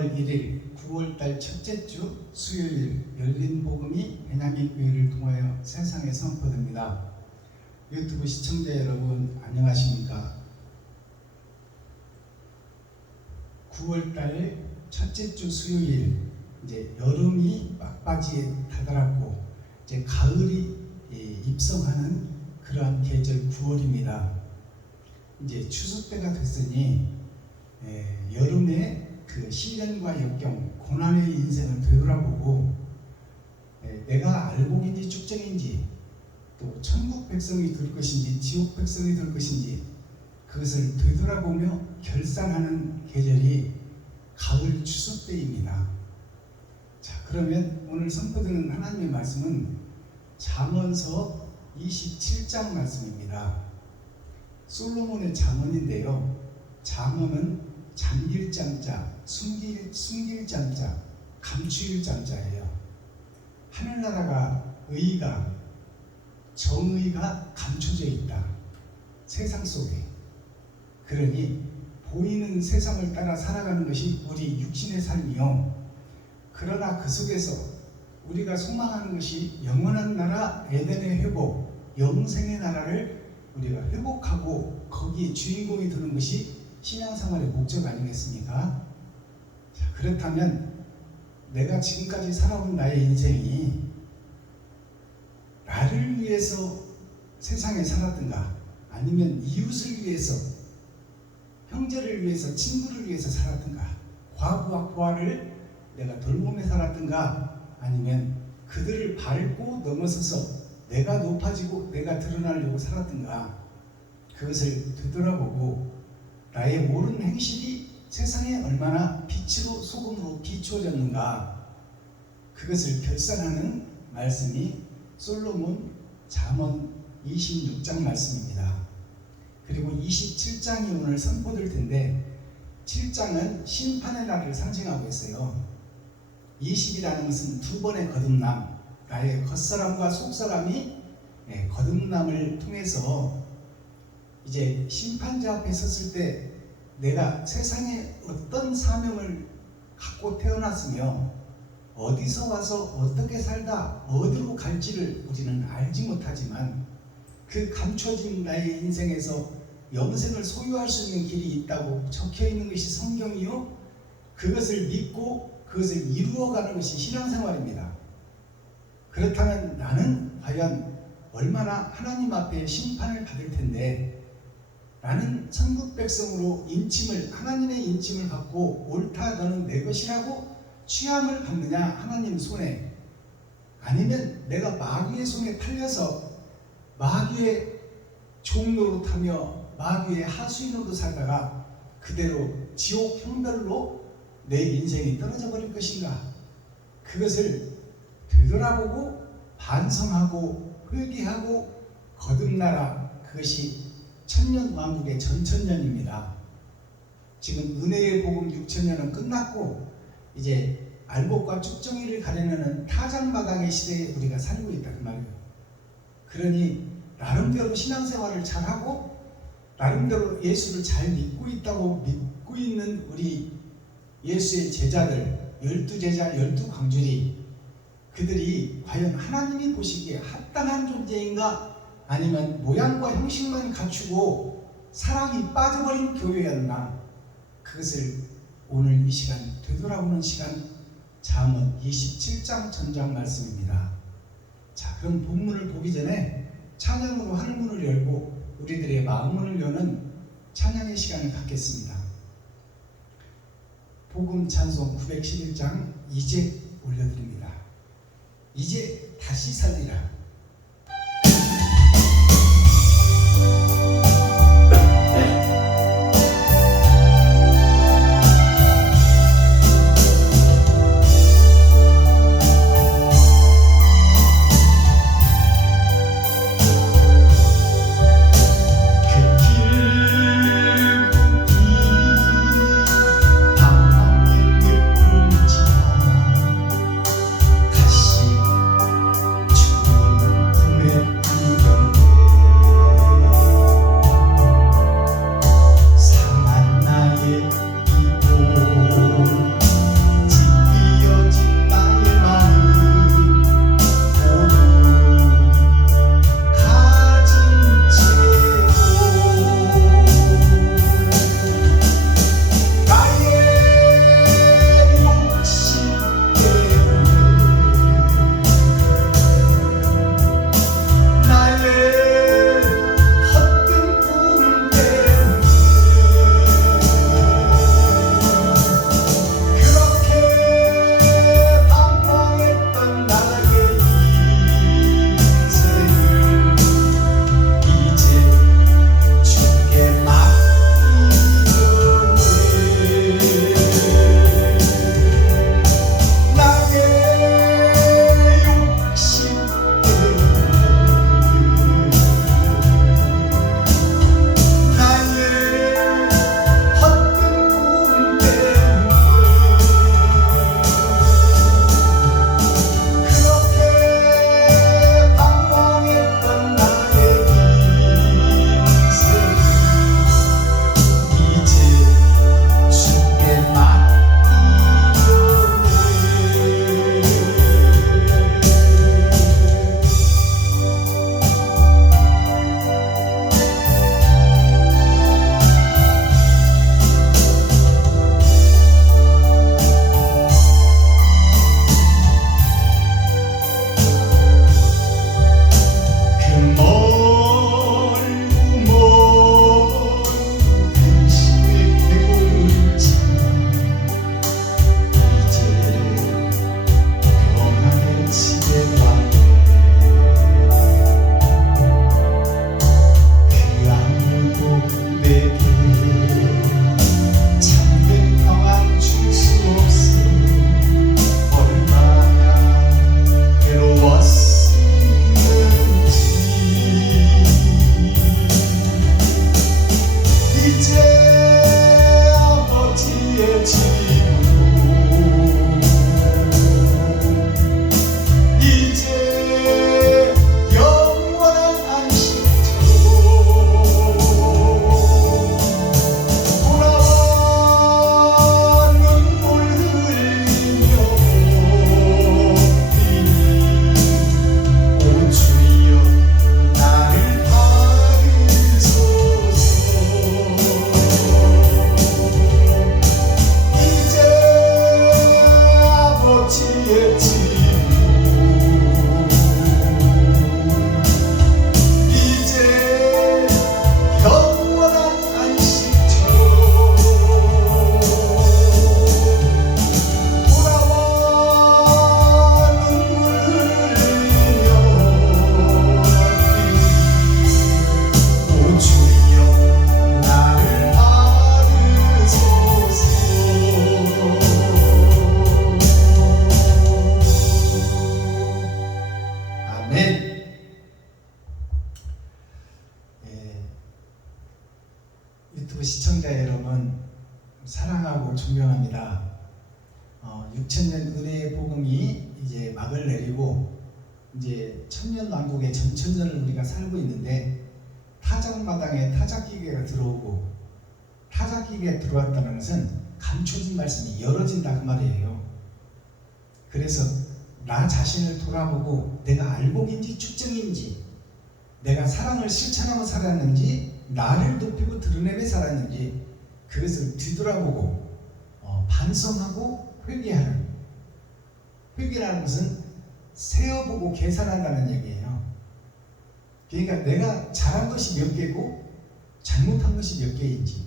5월 1일 9월달 첫째 주 수요일 열린 복음이 베냐민 교회를 통하여 세상에 선포됩니다. 유튜브 시청자 여러분 안녕하십니까? 9월달 첫째 주 수요일, 이제 여름이 막바지에 다다랐고 이제 가을이 입성하는 그러한 계절 9월입니다. 이제 추수 때가 됐으니 여름에 그 시련과 역경, 고난의 인생을 되돌아보고 내가 알곡인지 축적인지, 또 천국 백성이 될 것인지 지옥 백성이 될 것인지 그것을 되돌아보며 결산하는 계절이 가을 추수 때입니다. 자, 그러면 오늘 선포되는 하나님의 말씀은 잠언서 27장 말씀입니다. 솔로몬의 잠언인데요, 잠언은 잠길 잠자, 숨길 잠자, 감추일 잠자예요. 하늘나라가 의가, 정의가 감춰져 있다, 세상 속에. 그러니 보이는 세상을 따라 살아가는 것이 우리 육신의 삶이요, 그러나 그 속에서 우리가 소망하는 것이 영원한 나라, 에덴의 회복, 영생의 나라를 우리가 회복하고 거기에 주인공이 되는 것이 신앙생활의 목적 아니겠습니까? 자, 그렇다면 내가 지금까지 살아온 나의 인생이 나를 위해서 세상에 살았든가, 아니면 이웃을 위해서, 형제를 위해서, 친구를 위해서 살았든가, 과부와 고아를 내가 돌보며 살았든가, 아니면 그들을 밟고 넘어서서 내가 높아지고 내가 드러나려고 살았든가, 그것을 되돌아보고 나의 옳은 행실이 세상에 얼마나 빛으로 소금으로 비추어졌는가, 그것을 결산하는 말씀이 솔로몬 잠언 26장 말씀입니다. 그리고 27장이 오늘 선포될 텐데, 7장은 심판의 날을 상징하고 있어요. 20이라는 것은 두 번의 거듭남, 나의 겉사람과 속사람이 거듭남을 통해서 이제 심판자 앞에 섰을 때 내가 세상에 어떤 사명을 갖고 태어났으며 어디서 와서 어떻게 살다 어디로 갈지를 우리는 알지 못하지만, 그 감춰진 나의 인생에서 영생을 소유할 수 있는 길이 있다고 적혀 있는 것이 성경이요, 그것을 믿고 그것을 이루어가는 것이 신앙생활입니다. 그렇다면 나는 과연 얼마나 하나님 앞에 심판을 받을 텐데, 나는 천국 백성으로 하나님의 인침을 받고 옳다 너는 내 것이라고 취함을 받느냐 하나님 손에, 아니면 내가 마귀의 손에 탈려서 마귀의 종노릇하며 마귀의 하수인으로 살다가 그대로 지옥 형벌로 내 인생이 떨어져 버릴 것인가, 그것을 되돌아보고 반성하고 회개하고 거듭나라. 그것이 천년왕국의 전천년입니다. 지금 은혜의 복음 6천년은 끝났고 이제 알곡과 쭉정이를 가려내는 타작마당의 시대에 우리가 살고 있다, 그 말이에요. 그러니 나름대로 신앙생활을 잘하고 나름대로 예수를 잘 믿고 있다고 믿고 있는 우리 예수의 제자들, 12제자 12광주리, 그들이 과연 하나님이 보시기에 합당한 존재인가, 아니면 모양과 형식만 갖추고 사랑이 빠져버린 교회였나, 그것을 오늘 이 시간 되돌아보는 시간, 잠언 27장 전장 말씀입니다. 자, 그럼 본문을 보기 전에 찬양으로 하늘문을 열고 우리들의 마음문을 여는 찬양의 시간을 갖겠습니다. 복음 찬송 911장 이제 올려드립니다. 이제 다시 살리라. 다시 주님 6천년 은혜의 복음이 이제 막을 내리고 이제 천년왕국의 전천년을 우리가 살고 있는데, 타작마당에 타작기계가 들어오고, 타작기계가 들어왔다는 것은 감춰진 말씀이 열어진다 그 말이에요. 그래서 나 자신을 돌아보고 내가 알곡인지 축정인지, 내가 사랑을 실천하고 살았는지, 나를 높이고 드러내며 살았는지, 그것을 뒤돌아보고 반성하고 회개하는, 회개라는 것은 세어보고 계산한다는 얘기예요. 그러니까 내가 잘한 것이 몇 개고 잘못한 것이 몇 개인지,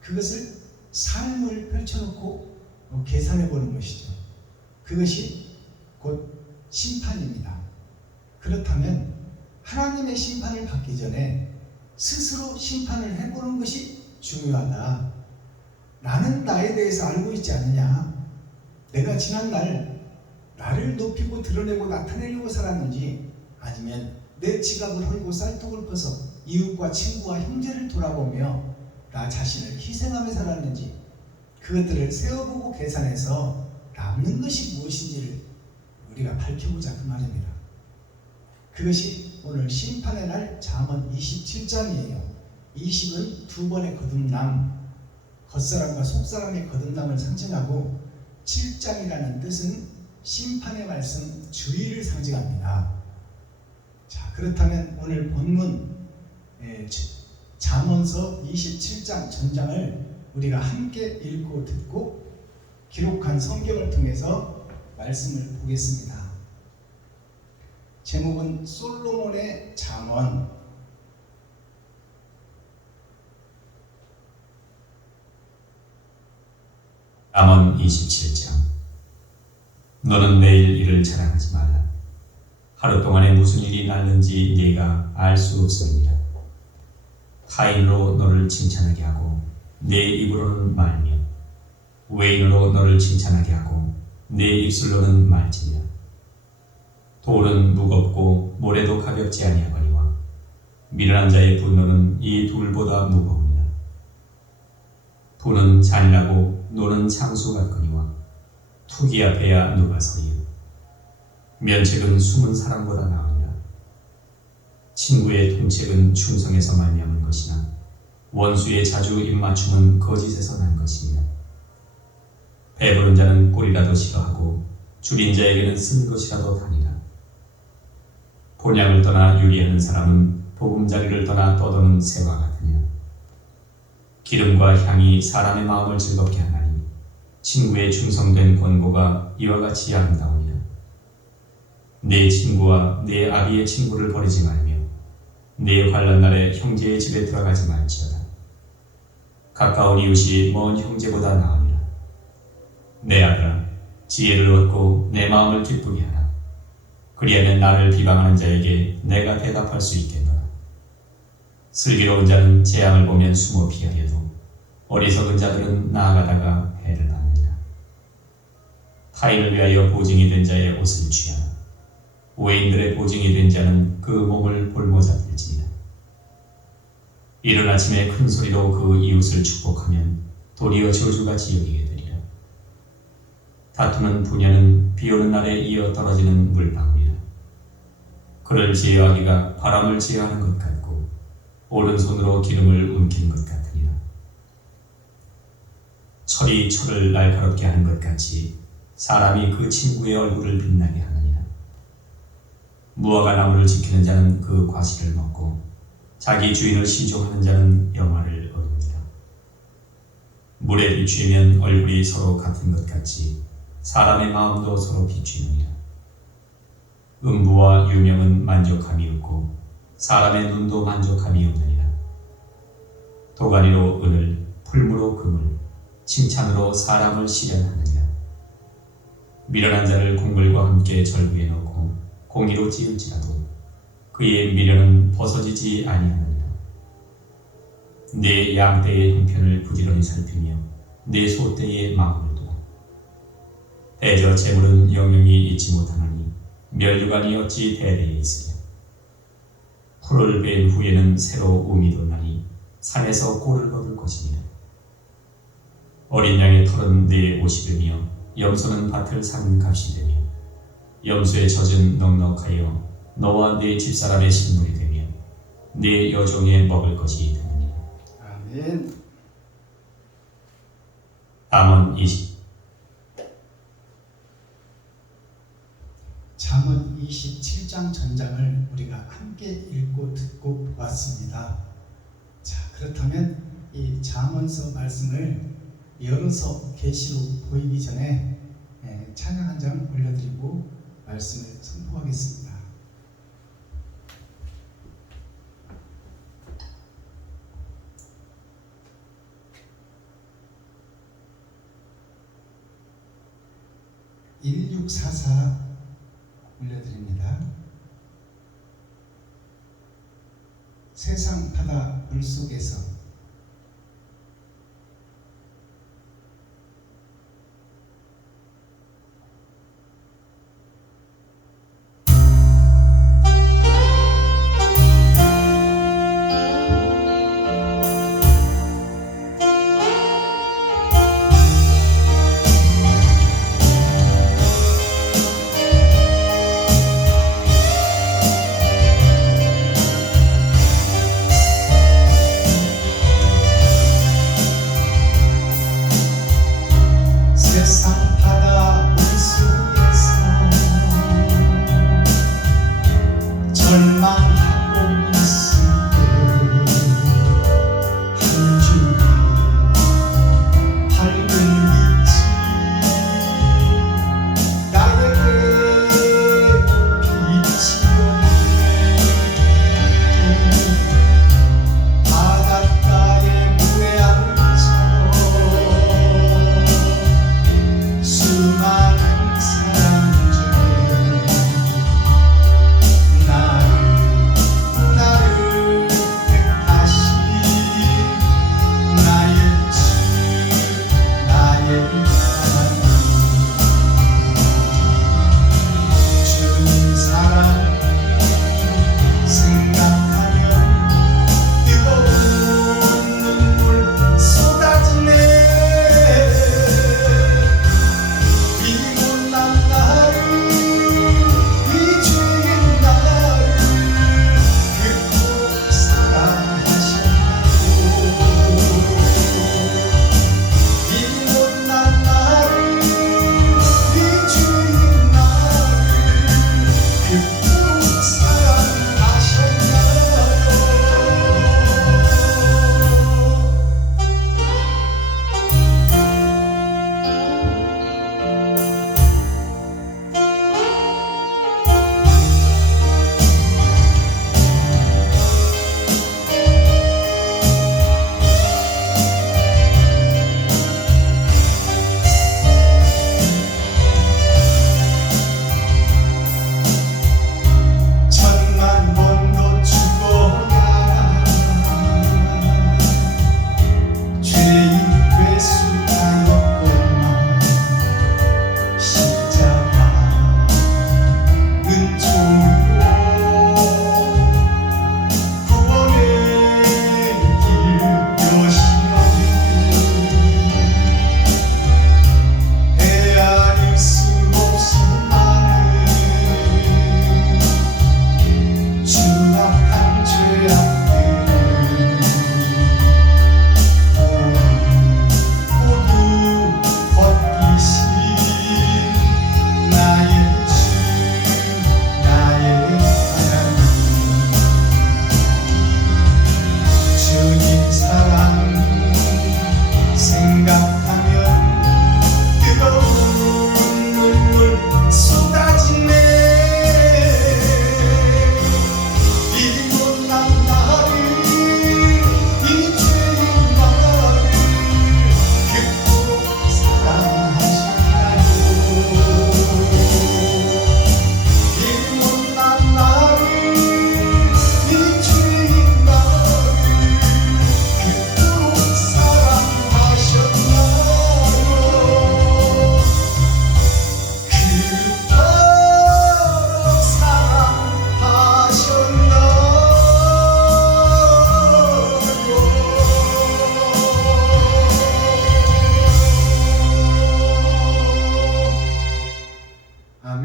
그것을 삶을 펼쳐놓고 계산해 보는 것이죠. 그것이 곧 심판입니다. 그렇다면 하나님의 심판을 받기 전에 스스로 심판을 해보는 것이 중요하다. 나는 나에 대해서 알고 있지 않느냐? 내가 지난날 나를 높이고 드러내고 나타내려고 살았는지, 아니면 내 지갑을 헐고 쌀떡을 퍼서 이웃과 친구와 형제를 돌아보며 나 자신을 희생하며 살았는지, 그것들을 세어보고 계산해서 남는 것이 무엇인지를 우리가 밝혀보자 그 말입니다. 그것이 오늘 심판의 날 잠언 27장이에요. 20은 두 번의 거듭남, 겉사람과 속사람의 거듭남을 상징하고, 7장이라는 뜻은 심판의 말씀, 주의를 상징합니다. 자, 그렇다면 오늘 본문 잠언서 27장 전장을 우리가 함께 읽고 듣고 기록한 성경을 통해서 말씀을 보겠습니다. 제목은 솔로몬의 잠언. 잠언 27장. 너는 내일 일을 자랑하지 말라. 하루 동안에 무슨 일이 났는지 네가 알 수 없으리라. 타인으로 너를 칭찬하게 하고 내 입으로는 말며, 외인으로 너를 칭찬하게 하고 내 입술로는 말지니라. 돌은 무겁고 모래도 가볍지 아니하거니와 미련한 자의 분노는 이 둘보다 무거우니라. 분은 잔인하고 노는 창수 같거니와 투기 앞에야 누가 서리요. 면책은 숨은 사람보다 나으니라. 친구의 통책은 충성에서 말미암은 것이나 원수의 자주 입맞춤은 거짓에서 난 것이니라. 배부른 자는 꿀이라도 싫어하고 줄인 자에게는 쓴 것이라도 다니라. 본향을 떠나 유리하는 사람은 보금자리를 떠나 떠도는 새와 같으니라. 기름과 향이 사람의 마음을 즐겁게 하나니 친구의 충성된 권고가 이와 같이 아름다우니라. 내 친구와 내 아비의 친구를 버리지 말며 내 환난 날에 형제의 집에 들어가지 말지어다. 가까운 이웃이 먼 형제보다 나으니라. 내 아들아, 지혜를 얻고 내 마음을 기쁘게 하라. 그리하면 나를 비방하는 자에게 내가 대답할 수 있겠노라. 슬기로운 자는 재앙을 보면 숨어 피하려도 어리석은 자들은 나아가다가 해를 받느니라. 타인을 위하여 보증이 된 자의 옷을 취하라. 외인들의 보증이 된 자는 그 몸을 볼모잡을지니라. 이른 아침에 큰 소리로 그 이웃을 축복하면 도리어 저주같이 여기게 되리라. 다투는 부녀는 비오는 날에 이어 떨어지는 물방울이라. 그를 제어하기가 바람을 제어하는 것 같고 오른손으로 기름을 움킨 것 같으니라. 철이 철을 날카롭게 하는 것 같이 사람이 그 친구의 얼굴을 빛나게 하느니라. 무화과 나무를 지키는 자는 그 과실을 먹고 자기 주인을 시종하는 자는 영화를 얻으리라. 물에 비추면 얼굴이 서로 같은 것 같이 사람의 마음도 서로 비추느니라. 음부와 유명은 만족함이 없고 사람의 눈도 만족함이 없느니라. 도가니로 은을, 풀무로 금을, 칭찬으로 사람을 시련하느니라. 미련한 자를 궁궐과 함께 절구에 넣고 공의로 지을지라도 그의 미련은 벗어지지 아니하느니라. 내 양떼의 형편을 부지런히 살피며 내 소떼의 마음을 두어. 대저 재물은 영영이 잊지 못하나니 멸류관이 어찌 대대에 있으랴. 풀을 뺀 후에는 새로 움이 돋나니 산에서 꼴을 거둘 것이니라. 어린 양의 털은 내 옷이되며 염소는 밭을 산 값이 되며 염소의 젖은 넉넉하여 너와 네 집사람의 식물이 되며 네 여종의 먹을 것이 되느니라. 아멘. 잠언 20 잠언 27장 전장을 우리가 함께 읽고 듣고 보았습니다. 자, 그렇다면 이 잠언서 말씀을 열어서 계시로 보이기 전에 찬양 한 장 올려드리고 말씀을 선포하겠습니다. (1644) 올려드립니다. 세상 바다 물속에서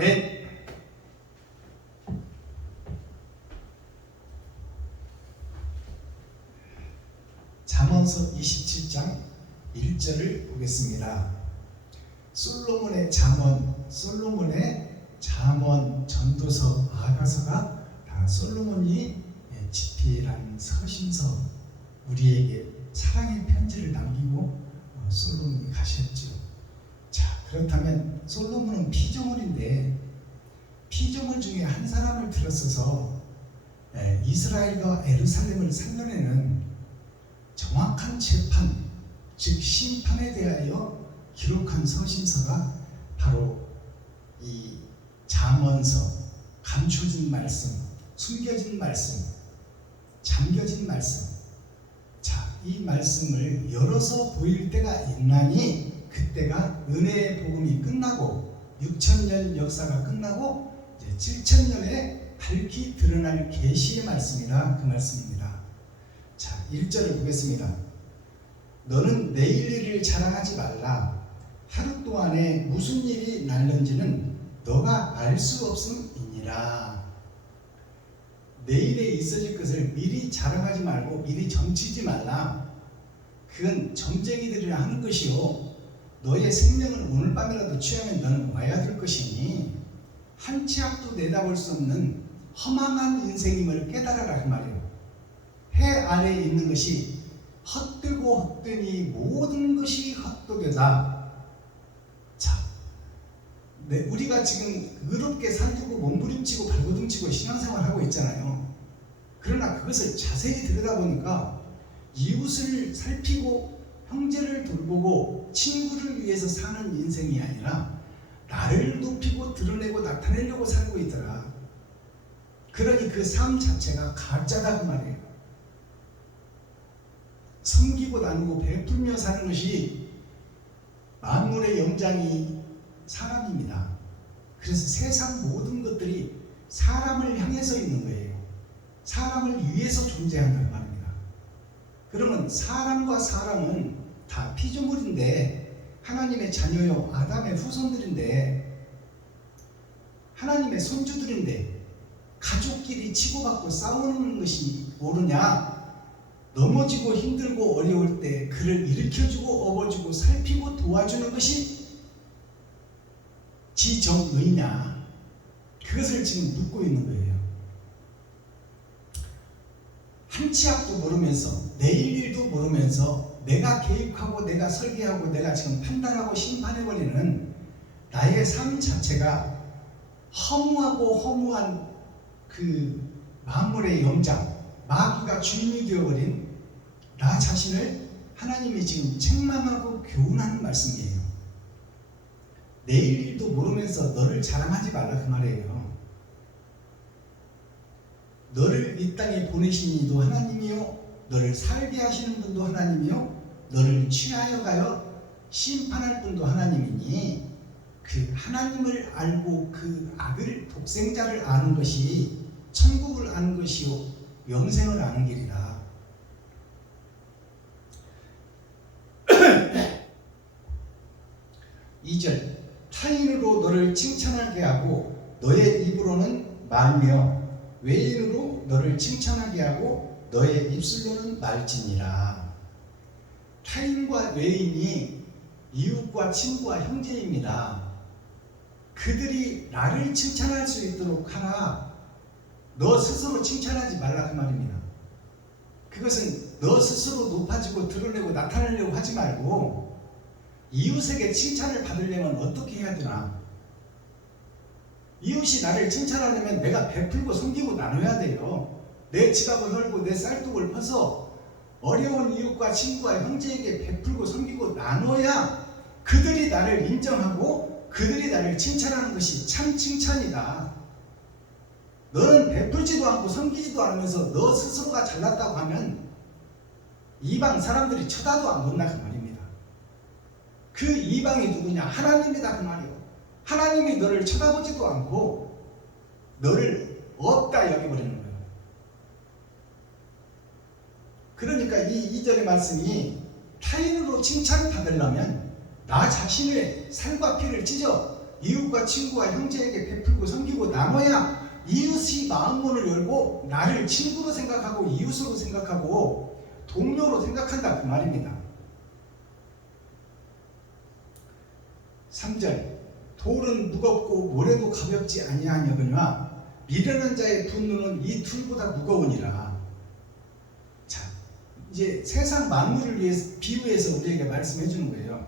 아멘. 잠언서 27장 1절을 보겠습니다. 솔로몬의 잠언, 전도서, 아가서가 다 솔로몬이 집필한 서신서, 우리에게 사랑의 편지를 남기고 솔로몬이 가셨죠. 자, 그렇다면 솔로몬은 피조물인데 피조물 중에 한 사람을 들었어서 이스라엘과 예루살렘을 살려내는 정확한 재판, 즉 심판에 대하여 기록한 서신서가 바로 이 잠언서, 감춰진 말씀, 숨겨진 말씀, 잠겨진 말씀. 자, 이 말씀을 열어서 보일 때가 있나니 그때가 은혜의 복음이 끝나고 6,000년 역사가 끝나고 이제 7,000년에 밝히 드러날 계시의 말씀이라 그 말씀입니다. 자, 1절을 보겠습니다. 너는 내일 일을 자랑하지 말라. 하루 동안에 무슨 일이 날는지는 너가 알 수 없음이니라. 내일에 있어질 것을 미리 자랑하지 말고 미리 점치지 말라. 그건 점쟁이들이 하는 것이요, 너의 생명을 오늘 밤이라도 취하면 너는 와야 될 것이니 한 치 앞도 내다볼 수 없는 허망한 인생임을 깨달아라 그 말이에요. 해 아래에 있는 것이 헛되고 헛되니 모든 것이 헛되다. 자, 우리가 지금 의롭게 살고 몸부림치고 발버둥치고 신앙생활하고 있잖아요. 그러나 그것을 자세히 들여다보니까 이웃을 살피고 형제를 돌보고 친구를 위해서 사는 인생이 아니라 나를 높이고 드러내고 나타내려고 살고 있더라. 그러니 그 삶 자체가 가짜다 그 말이에요. 섬기고 나누고 베풀며 사는 것이 만물의 영장이 사람입니다. 그래서 세상 모든 것들이 사람을 향해서 있는 거예요. 사람을 위해서 존재한다는 말입니다. 그러면 사람과 사람은 다 피조물인데 하나님의 자녀요, 아담의 후손들인데 하나님의 손주들인데 가족끼리 치고받고 싸우는 것이 옳으냐? 넘어지고 힘들고 어려울 때 그를 일으켜주고 업어주고 살피고 도와주는 것이 지정의냐? 그것을 지금 묻고 있는 거예요. 한 치 앞도 모르면서 내일 일도 모르면서 내가 계획하고 내가 설계하고 내가 지금 판단하고 심판해버리는 나의 삶 자체가 허무하고 허무한 그 만물의 영장, 마귀가 주인이 되어버린 나 자신을 하나님이 지금 책망하고 교훈하는 말씀이에요. 내일 일도 모르면서 너를 자랑하지 말라 그 말이에요. 너를 이 땅에 보내신 이도 하나님이요, 너를 살게 하시는 분도 하나님이요, 너를 취하여 가여 심판할 분도 하나님이니 그 하나님을 알고 그 아들 독생자를 아는 것이 천국을 아는 것이요 영생을 아는 길이다. (2절) 타인으로 너를 칭찬하게 하고 너의 입으로는 말며 외인으로 너를 칭찬하게 하고 너의 입술로는 말지니라. 타인과 외인이 이웃과 친구와 형제입니다. 그들이 나를 칭찬할 수 있도록 하라. 너 스스로 칭찬하지 말라 그 말입니다. 그것은 너 스스로 높아지고 드러내고 나타내려고 하지 말고 이웃에게 칭찬을 받으려면 어떻게 해야 되나? 이웃이 나를 칭찬하려면 내가 베풀고 섬기고 나눠야 돼요. 내 지갑을 헐고 내 쌀독을 퍼서 어려운 이웃과 친구와 형제에게 베풀고 섬기고 나눠야 그들이 나를 인정하고 그들이 나를 칭찬하는 것이 참 칭찬이다. 너는 베풀지도 않고 섬기지도 않으면서 너 스스로가 잘났다고 하면 이방 사람들이 쳐다도 안 본다 그 말입니다. 그 이방이 누구냐? 하나님이다 그 말이에요. 하나님이 너를 쳐다보지도 않고 너를 없다 여겨버리는 거예요. 그러니까 이 2절의 말씀이 타인으로 칭찬받으려면 나 자신의 살과 피를 찢어 이웃과 친구와 형제에게 베풀고 섬기고 나눠야 이웃이 마음문을 열고 나를 친구로 생각하고 이웃으로 생각하고 동료로 생각한다 그 말입니다. 3절 돌은 무겁고 모래도 가볍지 아니하냐거니와 미련한 자의 분노는 이 둘보다 무거우니라. 자, 이제 세상 만물을 위해서 비유해서 우리에게 말씀해 주는 거예요.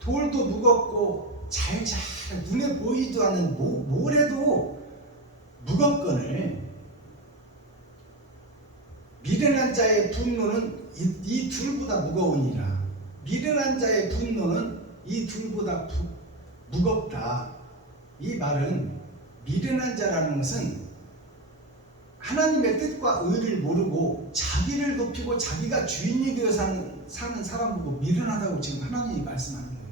돌도 무겁고 잘 눈에 보이지도 않는 모래도 무겁거늘 미련한 자의 분노는 이 둘보다 무거우니라. 미련한 자의 분노는 이 둘보다 무겁다. 이 말은 미련한 자라는 것은 하나님의 뜻과 의를 모르고 자기를 높이고 자기가 주인이 되어 사는 사람 보고 미련하다고 지금 하나님이 말씀하는 거예요.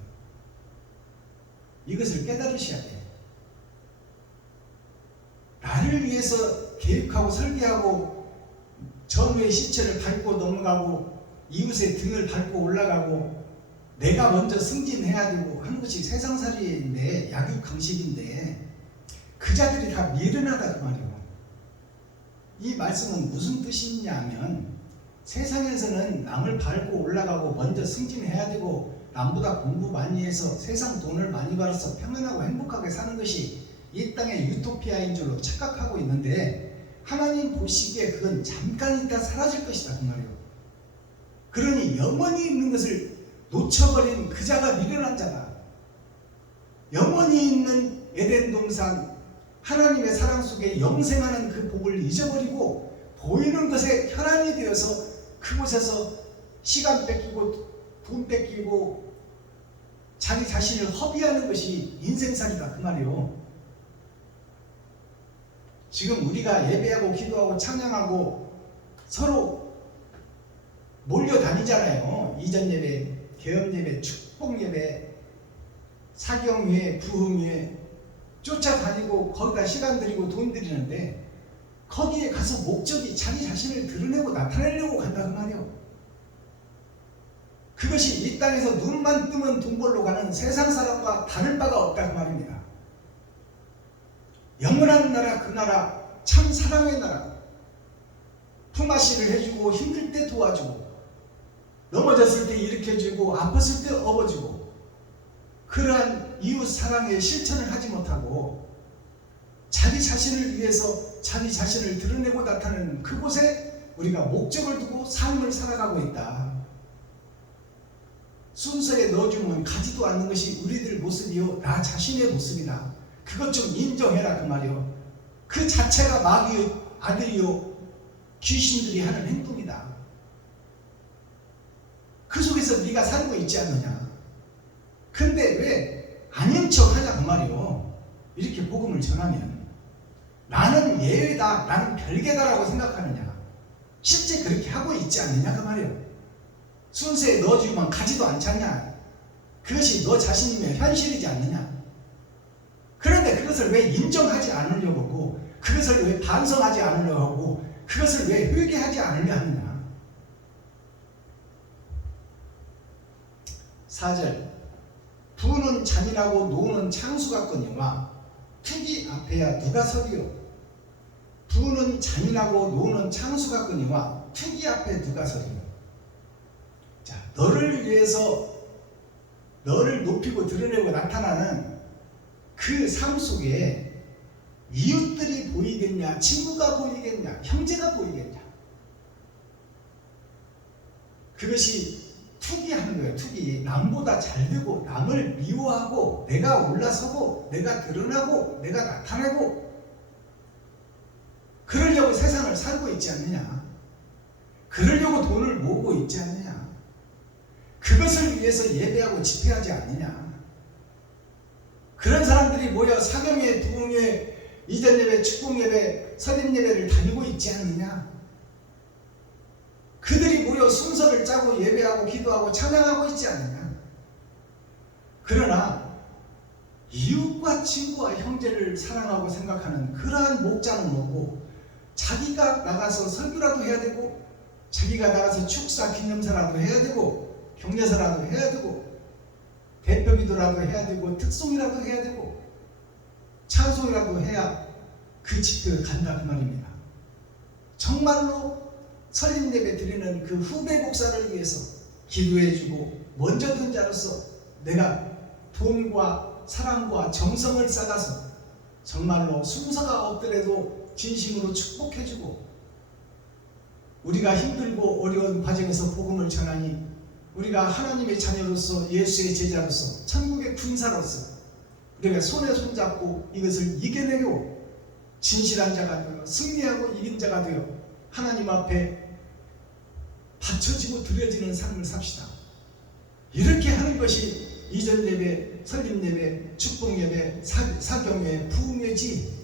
이것을 깨달으셔야 돼요. 나를 위해서 계획하고 설계하고 전우의 시체를 밟고 넘어가고 이웃의 등을 밟고 올라가고 내가 먼저 승진해야 되고 하는 것이 세상살이인데 약육강식인데 그 자들이 다 미련하다 그 말이에요. 이 말씀은 무슨 뜻이냐 하면 세상에서는 남을 밟고 올라가고 먼저 승진해야 되고 남보다 공부 많이 해서 세상 돈을 많이 벌어서 평안하고 행복하게 사는 것이 이 땅의 유토피아인 줄로 착각하고 있는데 하나님 보시기에 그건 잠깐 있다 사라질 것이다 그 말이에요. 그러니 영원히 있는 것을 놓쳐버린 그 자가 미련한 자다. 영원히 있는 에덴 동산 하나님의 사랑 속에 영생하는 그 복을 잊어버리고 보이는 것에 혈안이 되어서 그곳에서 시간 뺏기고 돈 뺏기고 자기 자신을 허비하는 것이 인생살이다 그 말이에요. 지금 우리가 예배하고 기도하고 찬양하고 서로 몰려다니잖아요. 이전 예배, 개업 예배, 축복 예배, 사경회, 부흥회 쫓아다니고 거기다 시간 들이고 돈 들이는데 거기에 가서 목적이 자기 자신을 드러내고 나타내려고 간다 그 말이에요. 그것이 이 땅에서 눈만 뜨면 돈 벌러 가는 세상 사람과 다를 바가 없다 그 말입니다. 영원한 나라 그 나라 참 사랑의 나라 품앗이를 해주고 힘들 때 도와주고 넘어졌을 때 일으켜주고 아팠을 때 업어주고 그러한 이웃 사랑의 실천을 하지 못하고 자기 자신을 위해서 자기 자신을 드러내고 나타내는 그곳에 우리가 목적을 두고 삶을 살아가고 있다. 순서에 넣어주면 가지도 않는 것이 우리들 모습이요 나 자신의 모습이다. 그것 좀 인정해라 그 말이요. 그 자체가 마귀의 아들이요 귀신들이 하는 행동이다. 그 속에서 네가 살고 있지 않느냐. 근데 왜 아닌 척 하냐 그 말이요. 이렇게 복음을 전하면 나는 예외다 나는 별개다라고 생각하느냐. 실제 그렇게 하고 있지 않느냐 그 말이요. 순서에 넣어주면 가지도 않잖냐. 그것이 너 자신이면 현실이지 않느냐. 그런데 그것을 왜 인정하지 않으려고 하고 그것을 왜 반성하지 않으려고 하고 그것을 왜 회개하지 않으려 하느냐. 4절 부는 잔인하고 노는 창수 같거니와 투기 앞에야 누가 서리요. 부는 잔인하고 노는 창수 같거니와 투기 앞에 누가 서리요. 자, 너를 위해서 너를 높이고 드러내고 나타나는 그 삶 속에 이웃들이 보이겠냐, 친구가 보이겠냐, 형제가 보이겠냐. 그것이 투기하는 거예요. 투기. 남보다 잘되고 남을 미워하고 내가 올라서고 내가 드러나고 내가 나타내고 그러려고 세상을 살고 있지 않느냐. 그러려고 돈을 모으고 있지 않느냐. 그것을 위해서 예배하고 집회하지 않느냐. 그런 사람들이 모여 사경회, 부흥회, 이전 예배, 축복 예배, 설립 예배를 다니고 있지 않느냐. 그들이 모여 순서를 짜고 예배하고 기도하고 찬양하고 있지 않느냐. 그러나 이웃과 친구와 형제를 사랑하고 생각하는 그러한 목자는 없고 자기가 나가서 설교라도 해야 되고 자기가 나가서 축사 기념사라도 해야 되고 격려사라도 해야 되고 대표기도라도 해야 되고 특송이라도 해야 되고 찬송이라도 해야 그 집회가 간다 그 말입니다. 정말로 설립 예배 드리는 그 후배 목사를 위해서 기도해주고 먼저 든 자로서 내가 돈과 사랑과 정성을 쌓아서 정말로 순서가 없더라도 진심으로 축복해주고 우리가 힘들고 어려운 과정에서 복음을 전하니 우리가 하나님의 자녀로서 예수의 제자로서 천국의 군사로서 우리가 손에 손잡고 이것을 이겨내고 진실한 자가 되어 승리하고 이긴 자가 되어 하나님 앞에 바쳐지고 드려지는 삶을 삽시다. 이렇게 하는 것이 이전 예배, 설립 예배, 축복 예배, 사경예, 부흥회지.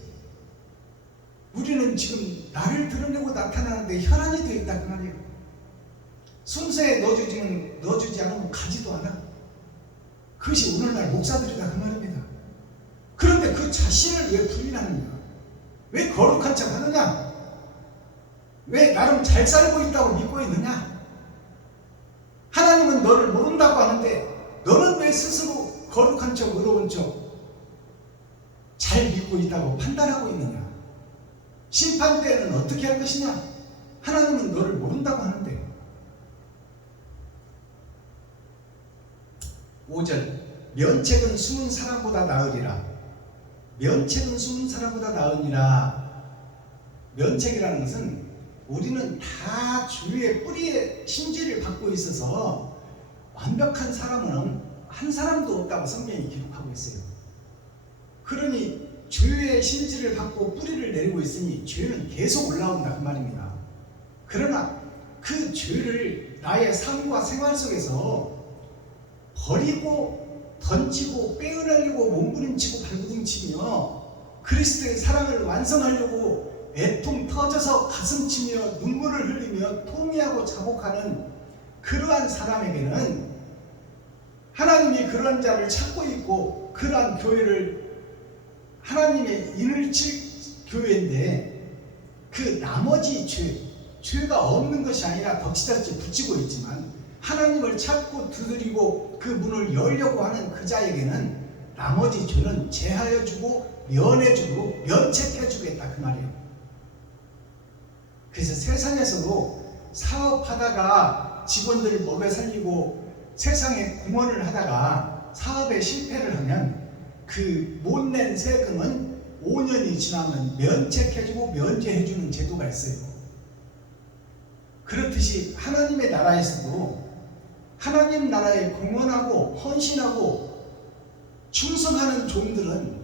우리는 지금 나를 드러내고 나타나는데 혈안이 되어 있다 그 말이에요. 순서에 넣어주지 않으면 가지도 않아. 그것이 오늘날 목사들이다 그 말입니다. 그런데 그 자신을 왜 부인하느냐? 왜 거룩한 척 하느냐? 왜 나름 잘 살고 있다고 믿고 있느냐? 하나님은 너를 모른다고 하는데 너는 왜 스스로 거룩한 척, 의로운 척 잘 믿고 있다고 판단하고 있느냐? 심판 때는 어떻게 할 것이냐? 하나님은 너를 모른다고 하는데. 5절 면책은 숨은 사람보다 나으리라. 면책은 숨은 사람보다 나으니라. 면책이라는 것은 우리는 다 주의 뿌리의 심지를 받고 있어서 완벽한 사람은 한 사람도 없다고 성경이 기록하고 있어요. 그러니 주의 심지를 받고 뿌리를 내리고 있으니 죄는 계속 올라온다 그 말입니다. 그러나 그 죄를 나의 삶과 생활 속에서 버리고 던지고 빼어내려고 몸부림치고 발부둥치며 그리스도의 사랑을 완성하려고 애통 터져서 가슴치며 눈물을 흘리며 통회하고 자복하는 그러한 사람에게는 하나님이 그런 자를 찾고 있고 그러한 교회를 하나님의 인을 칠 교회인데 그 나머지 죄가 없는 것이 아니라 덕지덕지 붙이고 있지만 하나님을 찾고 두드리고 그 문을 열려고 하는 그 자에게는 나머지 죄는 제하여 주고 면해주고 면책해 주겠다 그 말이에요. 그래서 세상에서도 사업하다가 직원들 먹여 살리고 세상에 공헌을 하다가 사업에 실패를 하면 그 못 낸 세금은 5년이 지나면 면책해주고 면제해주는 제도가 있어요. 그렇듯이 하나님의 나라에서도 하나님 나라에 공헌하고 헌신하고 충성하는 종들은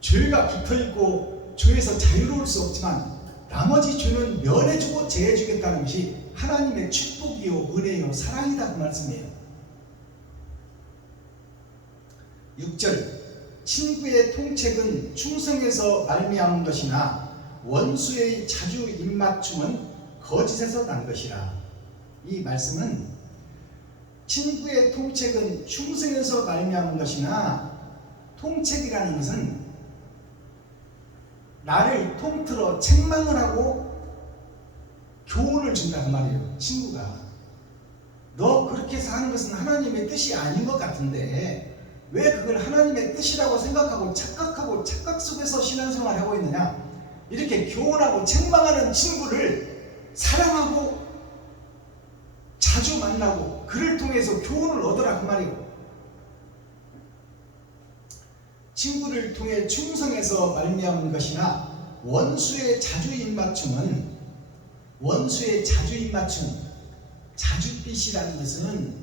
죄가 붙어있고 죄에서 자유로울 수 없지만 나머지 죄는 면해주고 제해주겠다는 것이 하나님의 축복이요 은혜요 사랑이다 그 말씀이에요. 6절 친구의 통책은 충성에서 말미암은 것이나 원수의 자주 입맞춤은 거짓에서 난 것이라. 이 말씀은 친구의 통책은 충성에서 말미암은 것이나 통책이라는 것은 나를 통틀어 책망을 하고 교훈을 준다는 말이에요. 친구가 너 그렇게 해서 하는 것은 하나님의 뜻이 아닌 것 같은데 왜 그걸 하나님의 뜻이라고 생각하고 착각하고 착각 속에서 신앙생활을 하고 있느냐? 이렇게 교훈하고 책망하는 친구를 사랑하고 자주 만나고 그를 통해서 교훈을 얻으라 그 말이고, 친구를 통해 충성해서 말미암은 것이나 원수의 자주 입맞춤은, 원수의 자주 입맞춤, 자줏빛이라는 것은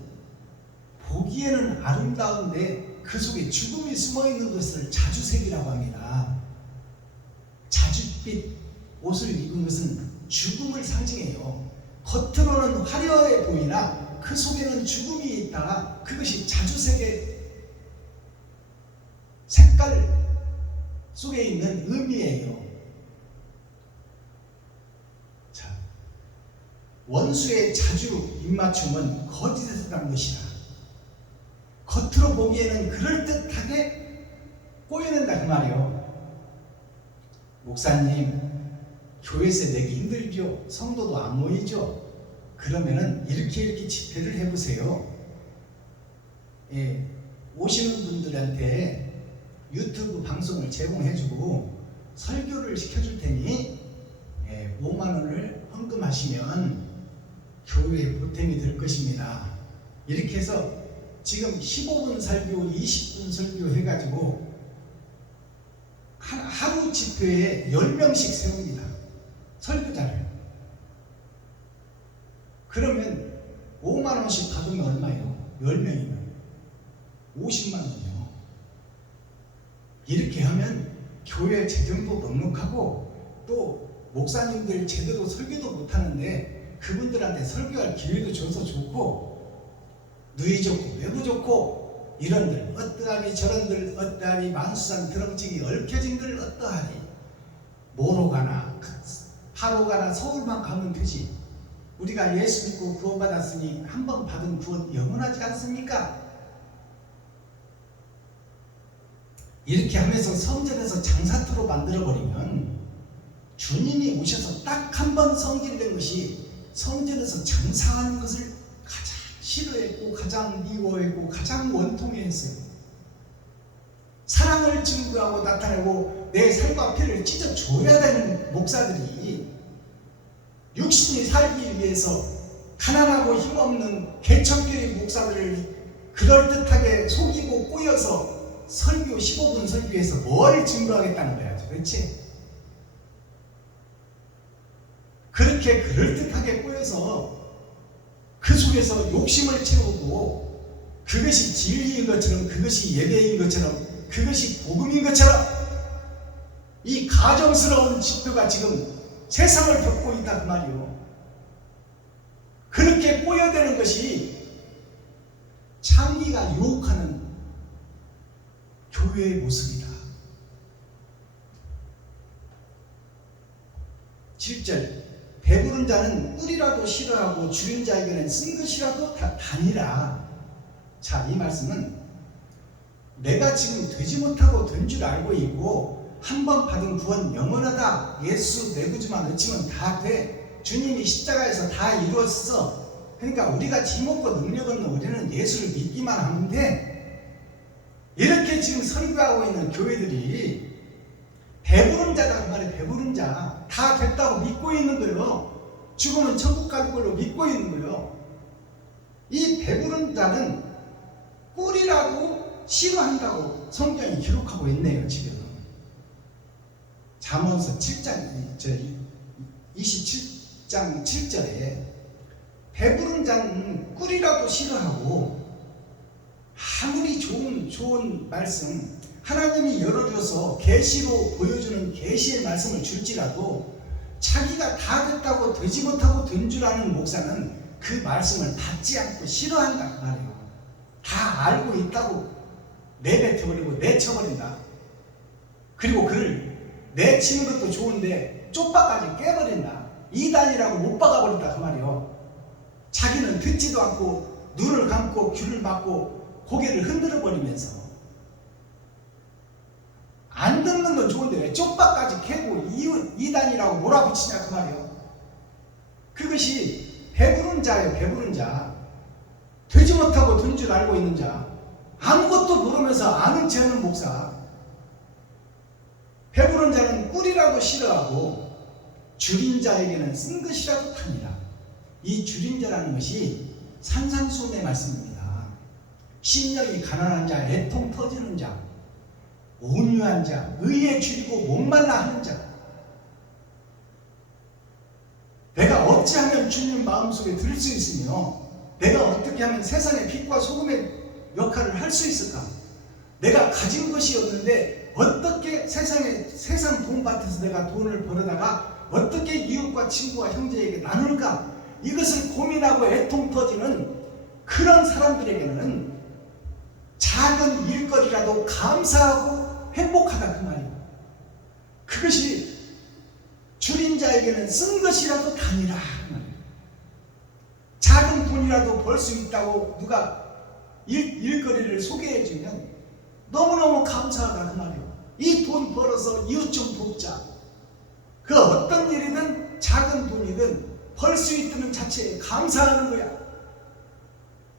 보기에는 아름다운데 그 속에 죽음이 숨어있는 것을 자주색이라고 합니다. 자줏빛 옷을 입은 것은 죽음을 상징해요. 겉으로는 화려해 보이나 그 속에는 죽음이 있다. 그것이 자주색의 색깔 속에 있는 의미예요. 자, 원수의 자주 입맞춤은 거짓에서 난 것이라. 겉으로 보기에는 그럴듯하게 꼬여낸다 그 말이에요. 목사님, 교회에서 내기 힘들죠? 성도도 안 모이죠? 그러면은 이렇게 집회를 해보세요. 예, 오시는 분들한테 유튜브 방송을 제공해주고 설교를 시켜줄 테니 5만 원을 헌금하시면 교회에 보탬이 될 것입니다. 이렇게 해서 지금 15분 설교, 20분 설교 해가지고 하루 집회에 10명씩 세웁니다. 설교자를. 그러면 5만 원씩 받으면 얼마예요? 10명이면 50만 원이요. 이렇게 하면 교회 재정도 넉넉하고 또 목사님들 제대로 설교도 못하는데 그분들한테 설교할 기회도 줘서 좋고 누이 좋고 외부 좋고 이런들 어떠하리 저런들 어떠하리 만수산 드렁치기 얽혀진들 어떠하리 뭐로 가나 하로 가나 서울만 가면 되지. 우리가 예수 믿고 구원받았으니 한 번 받은 구원 영원하지 않습니까? 이렇게 하면서 성전에서 장사터로 만들어버리면 주님이 오셔서 딱 한 번 성질된 것이 성전에서 장사하는 것을 가장 싫어했고 가장 미워했고 가장 원통해했어요. 사랑을 증거하고 나타내고 내 살과 피를 찢어줘야 되는 목사들이 육신이 살기 위해서 가난하고 힘없는 개척교회 목사들을 그럴듯하게 속이고 꼬여서 설교 15분 설교에서 뭘 증거하겠다는 거야 도대체. 그렇게 그럴듯하게 꼬여서 그 속에서 욕심을 채우고 그것이 진리인 것처럼 그것이 예배인 것처럼 그것이 복음인 것처럼 이 가정스러운 집회가 지금 세상을 덮고 있다 그 말이요. 그렇게 꼬여드는 것이 창기가 유혹하는 교회의 모습이다. 7절 배부른 자는 꿀이라도 싫어하고 줄인 자에게는 쓴 것이라도 다니라. 자, 이 말씀은 내가 지금 되지 못하고 된 줄 알고 있고 한 번 받은 구원 영원하다. 예수 내 구주만 외치면 다 돼. 주님이 십자가에서 다 이루었어. 그러니까 우리가 힘없고 능력 없는 우리는 예수를 믿기만 하면 돼. 이렇게 지금 설교하고 있는 교회들이 배부른 자라고 말해. 배부른 자 다 됐다고 믿고 있는 거예요. 죽으면 천국 갈 걸로 믿고 있는 거예요. 이 배부른 자는 꿀이라고 싫어한다고 성경이 기록하고 있네요. 지금 잠언서 7장 27장 7절에 배부른 자는 꿀이라도 싫어하고 아무리 좋은 말씀 하나님이 열어줘서 계시로 보여주는 계시의 말씀을 줄지라도 자기가 다 됐다고 되지 못하고 된 줄 아는 목사는 그 말씀을 받지 않고 싫어한다 그 말이에요. 다 알고 있다고 내뱉어버리고 내쳐버린다. 그리고 그를 내치는 것도 좋은데 쪽박까지 깨버린다. 이단이라고 못 박아버린다 그 말이에요. 자기는 듣지도 않고 눈을 감고 귀를 막고 고개를 흔들어 버리면서 안 듣는 건 좋은데 왜 쪽박까지 캐고 이단이라고 몰아붙이냐 그 말이에요. 그것이 배부른 자예요. 배부른 자. 되지 못하고 된 줄 알고 있는 자. 아무것도 모르면서 아는 체 없는 목사. 배부른 자는 꿀이라도 싫어하고 줄인 자에게는 쓴 것이라도 타니라. 이 줄인 자라는 것이 산상수훈의 말씀입니다. 심령이 가난한 자, 애통 터지는 자, 온유한 자, 의에 줄이고 목말라 하는 자. 내가 어찌하면 주님 마음속에 들 수 있으며 내가 어떻게 하면 세상의 빛과 소금의 역할을 할 수 있을까? 내가 가진 것이 없는데 어떻게 세상 돈밭에서 내가 돈을 벌어다가 어떻게 이웃과 친구와 형제에게 나눌까? 이것을 고민하고 애통 터지는 그런 사람들에게는 작은 일거리라도 감사하고 행복하다 그 말이에요. 그것이 줄인 자에게는 쓴 것이라도 다니라 그 말이에요. 작은 돈이라도 벌 수 있다고 누가 일거리를 소개해주면 너무너무 감사하다 그 말이에요. 이 돈 벌어서 이웃 좀 돕자. 그 어떤 일이든 작은 돈이든 벌 수 있다는 자체에 감사하는 거야.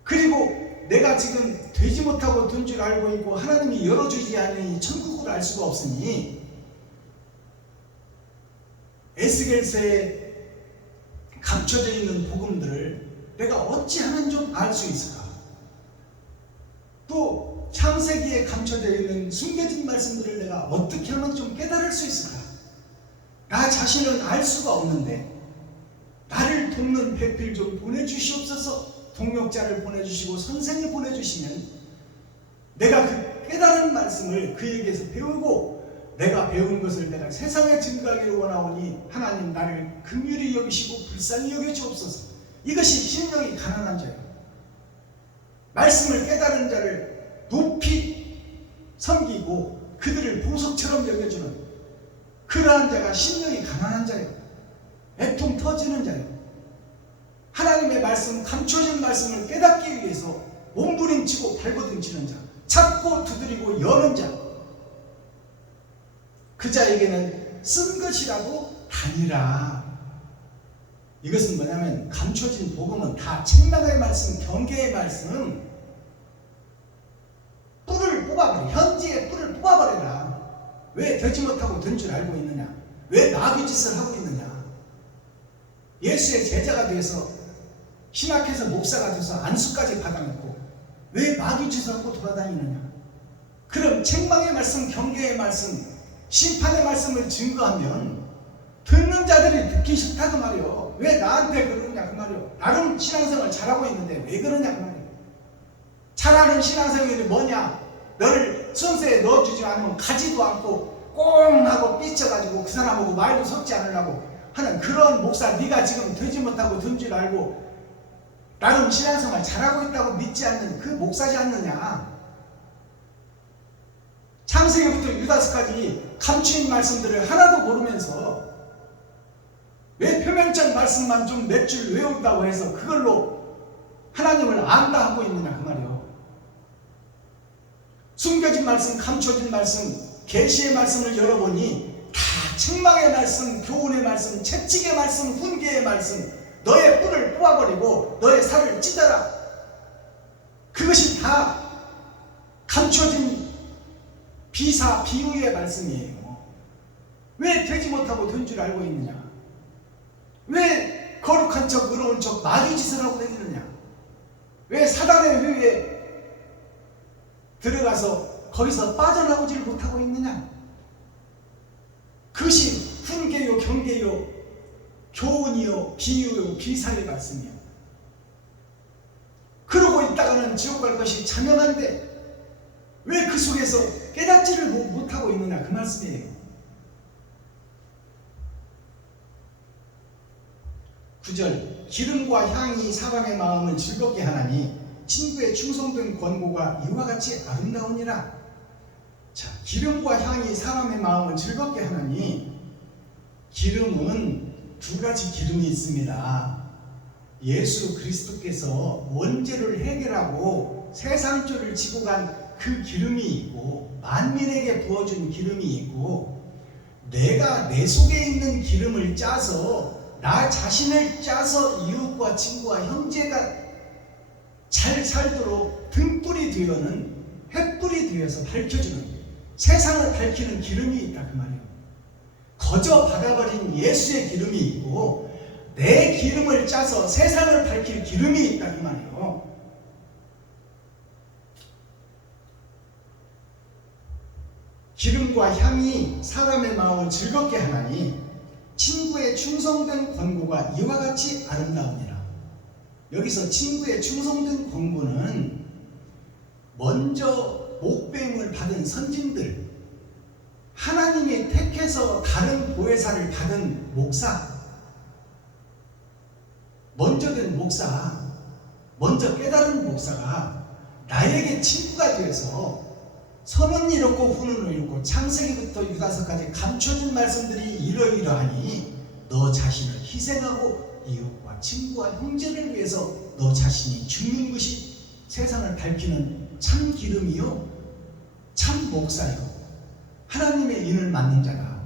그리고 내가 지금 되지 못하고 든 줄 알고 있고 하나님이 열어주지 않으니 천국을 알 수가 없으니 에스겔서에 감춰져 있는 복음들을 내가 어찌하면 좀 알 수 있을까? 또 창세기에 감춰져 있는 숨겨진 말씀들을 내가 어떻게 하면 좀 깨달을 수 있을까? 나 자신은 알 수가 없는데 나를 돕는 배필 좀 보내주시옵소서. 동역자를 보내주시고 선생을 보내주시면 내가 그 깨달은 말씀을 그에게서 배우고 내가 배운 것을 내가 세상에 증거하기를 원하오니 하나님 나를 긍휼히 여기시고 불쌍히 여겨주옵소서. 이것이 심령이 가난한 자예요. 말씀을 깨달은 자를 높이 섬기고 그들을 보석처럼 여겨주는 그러한 자가 심령이 가난한 자예요. 애통 터지는 자예요. 하나님의 말씀, 감춰진 말씀을 깨닫기 위해서 몸부림치고 발버둥치는 자, 찾고 두드리고 여는 자, 그 자에게는 쓴 것이라도 다니라. 이것은 뭐냐면 감춰진 복음은 다 책망의 말씀, 경계의 말씀, 뿔을 뽑아버려. 현지의 뿔을 뽑아버려라. 왜 되지 못하고 된 줄 알고 있느냐? 왜 나귀짓을 하고 있느냐? 예수의 제자가 되어서 신학해서 목사가 돼서 안수까지 받아놓고 왜 마귀짓을 하고 돌아다니느냐? 그럼 책망의 말씀, 경계의 말씀, 심판의 말씀을 증거하면 듣는 자들이 듣기 싫다고 말이요. 왜 나한테 그러느냐 그 말이요. 나름 신앙생활 잘하고 있는데 왜 그러냐 그 말이요. 잘하는 신앙생활이 뭐냐? 너를 순서에 넣어주지 않으면 가지도 않고 꽁 하고 삐쳐가지고 그 사람하고 말도 섞지 않으려고 하는 그런 목사, 네가 지금 되지 못하고 든 줄 알고 나름 신앙생활 잘하고 있다고 믿지 않는 그 목사지 않느냐? 창세기부터 유다서까지 감추인 말씀들을 하나도 모르면서 왜 표면적 말씀만 좀 몇 줄 외운다고 해서 그걸로 하나님을 안다 하고 있느냐 그 말이요. 숨겨진 말씀, 감춰진 말씀, 계시의 말씀을 열어보니 다 책망의 말씀, 교훈의 말씀, 채찍의 말씀, 훈계의 말씀, 너의 뿔을 뽑아버리고 너의 살을 찢어라. 그것이 다 감춰진 비사, 비유의 말씀이에요. 왜 되지 못하고 된 줄 알고 있느냐? 왜 거룩한 척, 의로운 척, 마귀짓을 하고 다니느냐? 왜 사단의 회유에 들어가서 거기서 빠져나오지를 못하고 있느냐? 그것이 훈계요, 경계요, 교훈이요, 비유요, 비사의 말씀이요. 그러고 있다가는 지옥 갈 것이 자명한데 왜 그 속에서 깨닫지를 못하고 있느냐 그 말씀이에요. 9절 기름과 향이 사람의 마음을 즐겁게 하나니 친구의 충성된 권고가 이와 같이 아름다우니라. 자, 기름과 향이 사람의 마음을 즐겁게 하나니 기름은 두 가지 기름이 있습니다. 예수 그리스도께서 원죄를 해결하고 세상죄를 지고 간 그 기름이 있고 만민에게 부어준 기름이 있고 내가 내 속에 있는 기름을 짜서 나 자신을 짜서 이웃과 친구와 형제가 잘 살도록 등불이 되어는 횃불이 되어서 밝혀주는 세상을 밝히는 기름이 있다 그 말이에요. 거저 받아버린 예수의 기름이 있고 내 기름을 짜서 세상을 밝힐 기름이 있다 그 말이에요. 기름과 향이 사람의 마음을 즐겁게 하나니 친구의 충성된 권고가 이와 같이 아름다우니라. 여기서 친구의 충성된 권고는 먼저 목배임을 받은 선진들, 하나님이 택해서 다른 보혜사를 받은 목사, 먼저 된 목사, 먼저 깨달은 목사가 나에게 친구가 되어서 선은 이렇고 후는 이렇고 창세기부터 유다서까지 감춰진 말씀들이 이러이러하니 너 자신을 희생하고 이웃과 친구와 형제를 위해서 너 자신이 죽는 것이 세상을 밝히는 참 기름이요 참 목사요 하나님의 인을 맡는 자가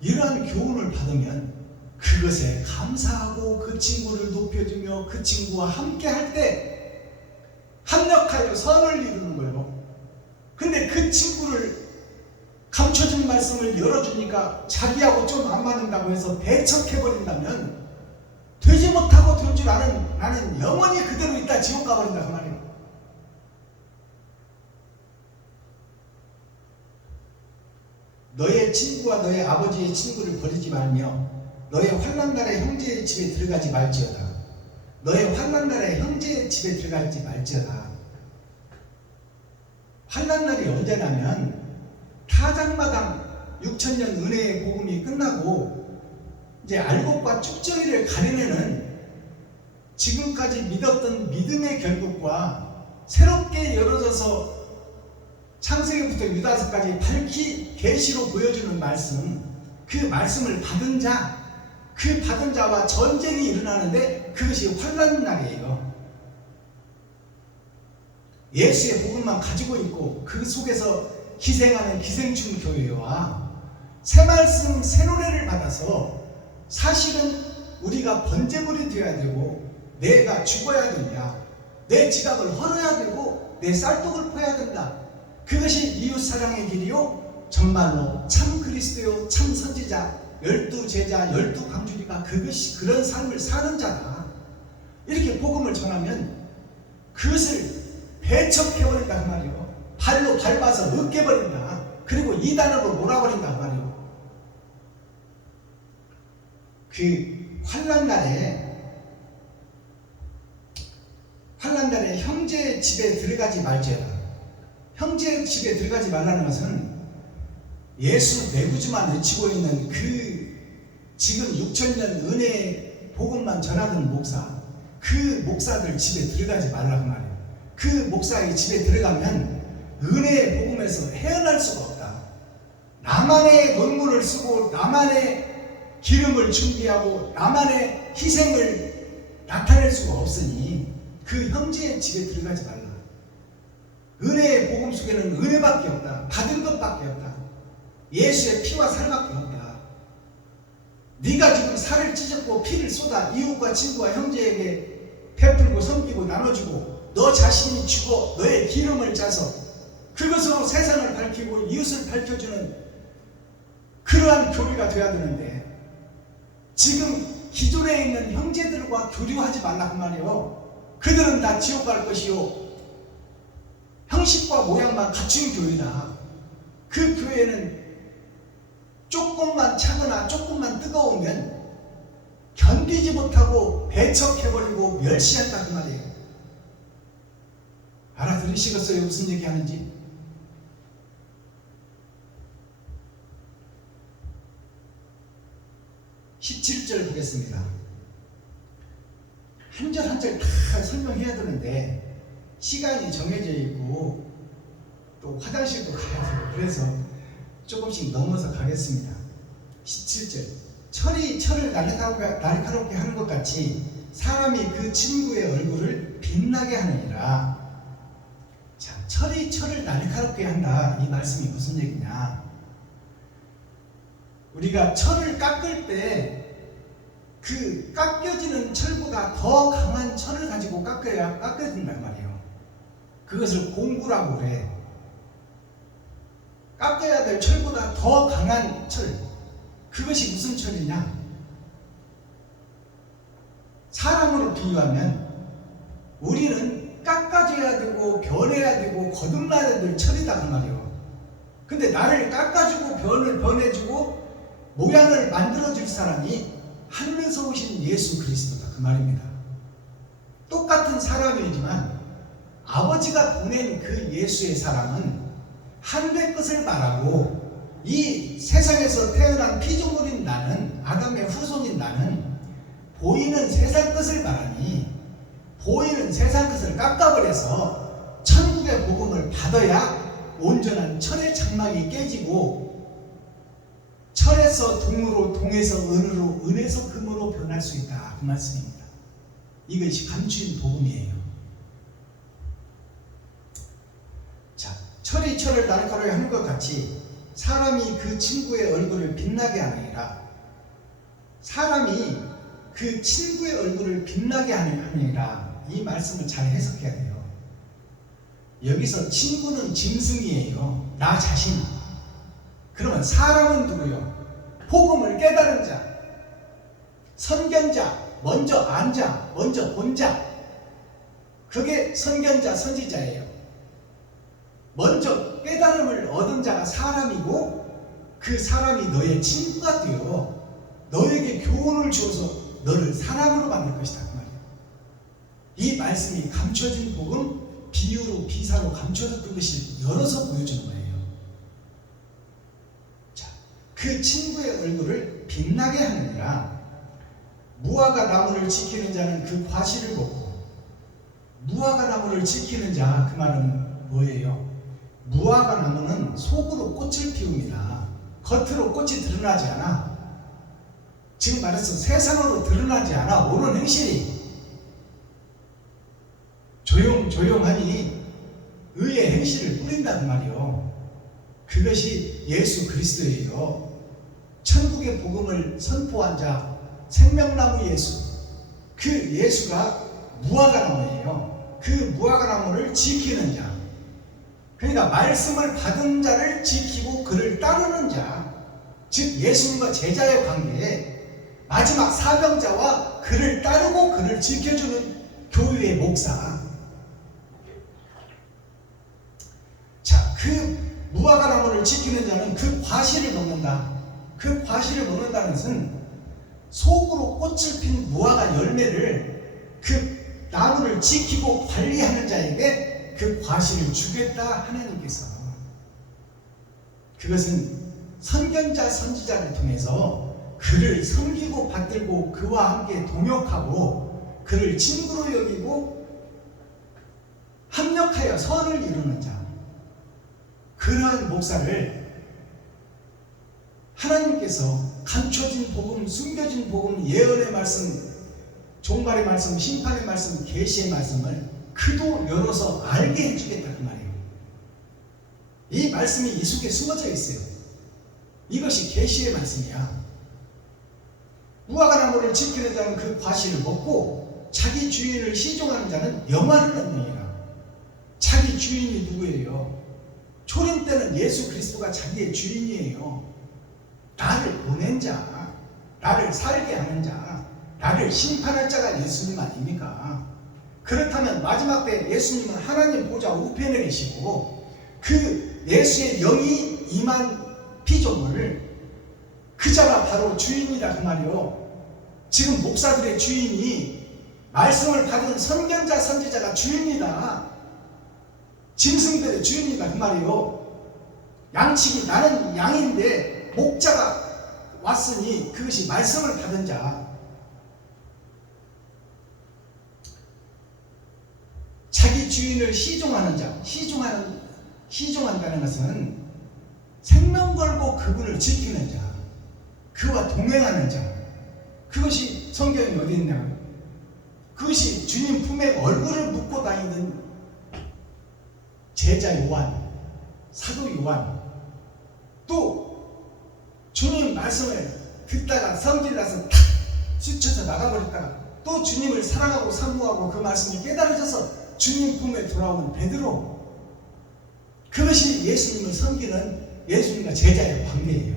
이러한 교훈을 받으면 그것에 감사하고 그 친구를 높여주며 그 친구와 함께 할 때 합력하여 선을 이루는 거예요. 근데 그 친구를 감춰진 말씀을 열어주니까 자기하고 좀 안 맞는다고 해서 배척해버린다면 되지 못하고 될 줄 아는 나는 영원히 그대로 있다 지옥 가버린다 그 말이에요. 너의 친구와 너의 아버지의 친구를 버리지 말며 너의 환난 날에 형제의 집에 들어가지 말지어다. 너의 환난 날에 형제의 집에 들어가지 말지어다. 환난 날이 언제냐면 타작마당 6천년 은혜의 복음이 끝나고 이제 알곡과 쭉정이를 가려내는 지금까지 믿었던 믿음의 결국과 새롭게 열어져서 창세기부터 유다서까지 밝히 계시로 보여주는 말씀, 그 말씀을 받은 자, 그 받은 자와 전쟁이 일어나는데 그것이 환난 날이에요. 예수의 복음만 가지고 있고 그 속에서 희생하는 기생충 교회와 새 말씀, 새 노래를 받아서 사실은 우리가 번제물이 되어야 되고 내가 죽어야 된다. 내 지갑을 헐어야 되고 내 쌀떡을 퍼야 된다. 그것이 이웃사랑의 길이요 정말로 참 그리스도요 참 선지자 12제자 12강주리가 그것이 그런 삶을 사는 자다. 이렇게 복음을 전하면 그것을 배척해버린다 그 말이요. 발로 밟아서 으깨버린다. 그리고 이단으로 몰아버린다 그 말이요. 그 환난 날에 형제의 집에 들어가지 말지어다. 형제의 집에 들어가지 말라는 것은 예수 내구주만 외치고 있는 그 지금 6천년 은혜의 복음만 전하던 목사, 그 목사들 집에 들어가지 말라고 말이에요. 그 목사의 집에 들어가면 은혜의 복음에서 헤어날 수가 없다. 나만의 논문을 쓰고 나만의 기름을 준비하고 나만의 희생을 나타낼 수가 없으니 그 형제의 집에 들어가지 말라. 은혜의 복음 속에는 은혜밖에 없다. 받은 것밖에 없다. 예수의 피와 살밖에 없다. 네가 지금 살을 찢었고 피를 쏟아 이웃과 친구와 형제에게 베풀고 섬기고 나눠주고 너 자신이 죽어 너의 기름을 짜서 그것으로 세상을 밝히고 이웃을 밝혀주는 그러한 교회가 되어야 되는데 지금 기존에 있는 형제들과 교류하지 말라고 말이에요. 그들은 다 지옥 갈 것이요 형식과 모양만 갖춘 교회다. 그 교회는 조금만 차거나 조금만 뜨거우면 견디지 못하고 배척해버리고 멸시한다 그 말이에요. 알아들으시겠어요? 무슨 얘기하는지? (17절) 보겠습니다. 한 절 한 절 다 설명해야 되는데 시간이 정해져 있고 또 화장실도 가야 되고 그래서 조금씩 넘어서 가겠습니다. 17절 철이 철을 날카롭게 하는 것 같이 사람이 그 친구의 얼굴을 빛나게 하느니라. 자, 철이 철을 날카롭게 한다. 이 말씀이 무슨 얘기냐? 우리가 철을 깎을 때 그 깎여지는 철보다 더 강한 철을 가지고 깎아야 깎여진단 말이에요. 그것을 공구라고 그래. 깎아야 될 철보다 더 강한 철. 그것이 무슨 철이냐? 사람으로 비유하면 우리는 깎아줘야 되고 변해야 되고 거듭나야 될 철이다 그 말이에요. 근데 나를 깎아주고 변해주고 모양을 만들어줄 사람이 하늘에서 오신 예수 그리스도다 그 말입니다. 똑같은 사람이지만 아버지가 보낸 그 예수의 사랑은 하늘의 것을 말하고 이 세상에서 태어난 피조물인 나는 아담의 후손인 나는 보이는 세상 것을 말하니 보이는 세상 것을 깎아버려서 천국의 복음을 받아야 온전한 철의 장막이 깨지고 철에서 동으로 동에서 은으로 은에서 금으로 변할 수 있다 그 말씀입니다. 이것이 감추인 복음이에요. 자, 철이 철을 날카롭게 하는 것 같이 사람이 그 친구의 얼굴을 빛나게 하느니라. 사람이 그 친구의 얼굴을 빛나게 하느니라. 이 말씀을 잘 해석해야 돼요. 여기서 친구는 짐승이에요. 나 자신. 그러면 사람은 누구요? 복음을 깨달은 자, 선견자, 먼저 안 자, 먼저 본 자. 그게 선견자, 선지자예요. 먼저 깨달음을 얻은 자가 사람이고 그 사람이 너의 친구가 되어 너에게 교훈을 주어서 너를 사람으로 만들 것이다 그 말이에요. 이 말씀이 감춰진 복음, 비유로 비사로 감춰졌던 것을 열어서 보여주는 거예요. 자, 그 친구의 얼굴을 빛나게 하느니라. 무화과 나무를 지키는 자는 그 과실을 먹고, 무화과 나무를 지키는 자, 그 말은 뭐예요? 무화과 나무는 속으로 꽃을 피웁니다. 겉으로 꽃이 드러나지 않아. 지금 말해서 세상으로 드러나지 않아. 옳은 행실이 조용하니 의의 행실을 뿌린다 그 말이요. 그것이 예수 그리스도예요. 천국의 복음을 선포한 자, 생명나무 예수. 그 예수가 무화과나무예요. 그 무화과나무를 지키는 자, 그러니까 말씀을 받은 자를 지키고 그를 따르는 자, 즉 예수님과 제자의 관계에 마지막 사명자와 그를 따르고 그를 지켜주는 교회의 목사. 자, 그 무화과나무를 지키는 자는 그 과실을 먹는다. 그 과실을 먹는다는 것은 속으로 꽃을 핀 무화과 열매를 그 나무를 지키고 관리하는 자에게 그 과실을 주겠다 하나님께서. 그것은 선견자 선지자를 통해서 그를 섬기고 받들고 그와 함께 동역하고 그를 친구로 여기고 합력하여 선을 이루는 자, 그러한 목사를 하나님께서 감춰진 복음, 숨겨진 복음, 예언의 말씀, 종말의 말씀, 심판의 말씀, 계시의 말씀을 그도 열어서 알게 해주겠다 그 말이에요. 이 말씀이 이 속에 숨어져 있어요. 이것이 계시의 말씀이야. 무화과나무를 지키는 자는 그 과실을 먹고 자기 주인을 시종하는 자는 영화를 얻느니라. 자기 주인이 누구예요? 초림 때는 예수 그리스도가 자기의 주인이에요. 나를 보낸 자, 나를 살게 하는 자, 나를 심판할 자가 예수님 아닙니까? 그렇다면 마지막 때 예수님은 하나님 보좌 우편에 계시고 그 예수의 영이 임한 피조물, 그 자가 바로 주인이다 그 말이요. 지금 목사들의 주인이 말씀을 받은 선견자 선지자가 주인이다. 짐승들의 주인이다 그 말이요. 양치기 나는 양인데 목자가 왔으니 그것이 말씀을 받은 자. 자기 주인을 시종하는 자, 시종한다는 것은 생명 걸고 그분을 지키는 자, 그와 동행하는 자. 그것이 성경이 어디 있냐? 그것이 주님 품에 얼굴을 묻고 다니던 제자 요한, 사도 요한, 또 주님 말씀을 듣다가 성질 나서 탁 스쳐서 나가버렸다가 또 주님을 사랑하고 사모하고 그 말씀이 깨달아져서 주님 품에 돌아오는 베드로. 그것이 예수님을 섬기는 예수님과 제자의 관계예요.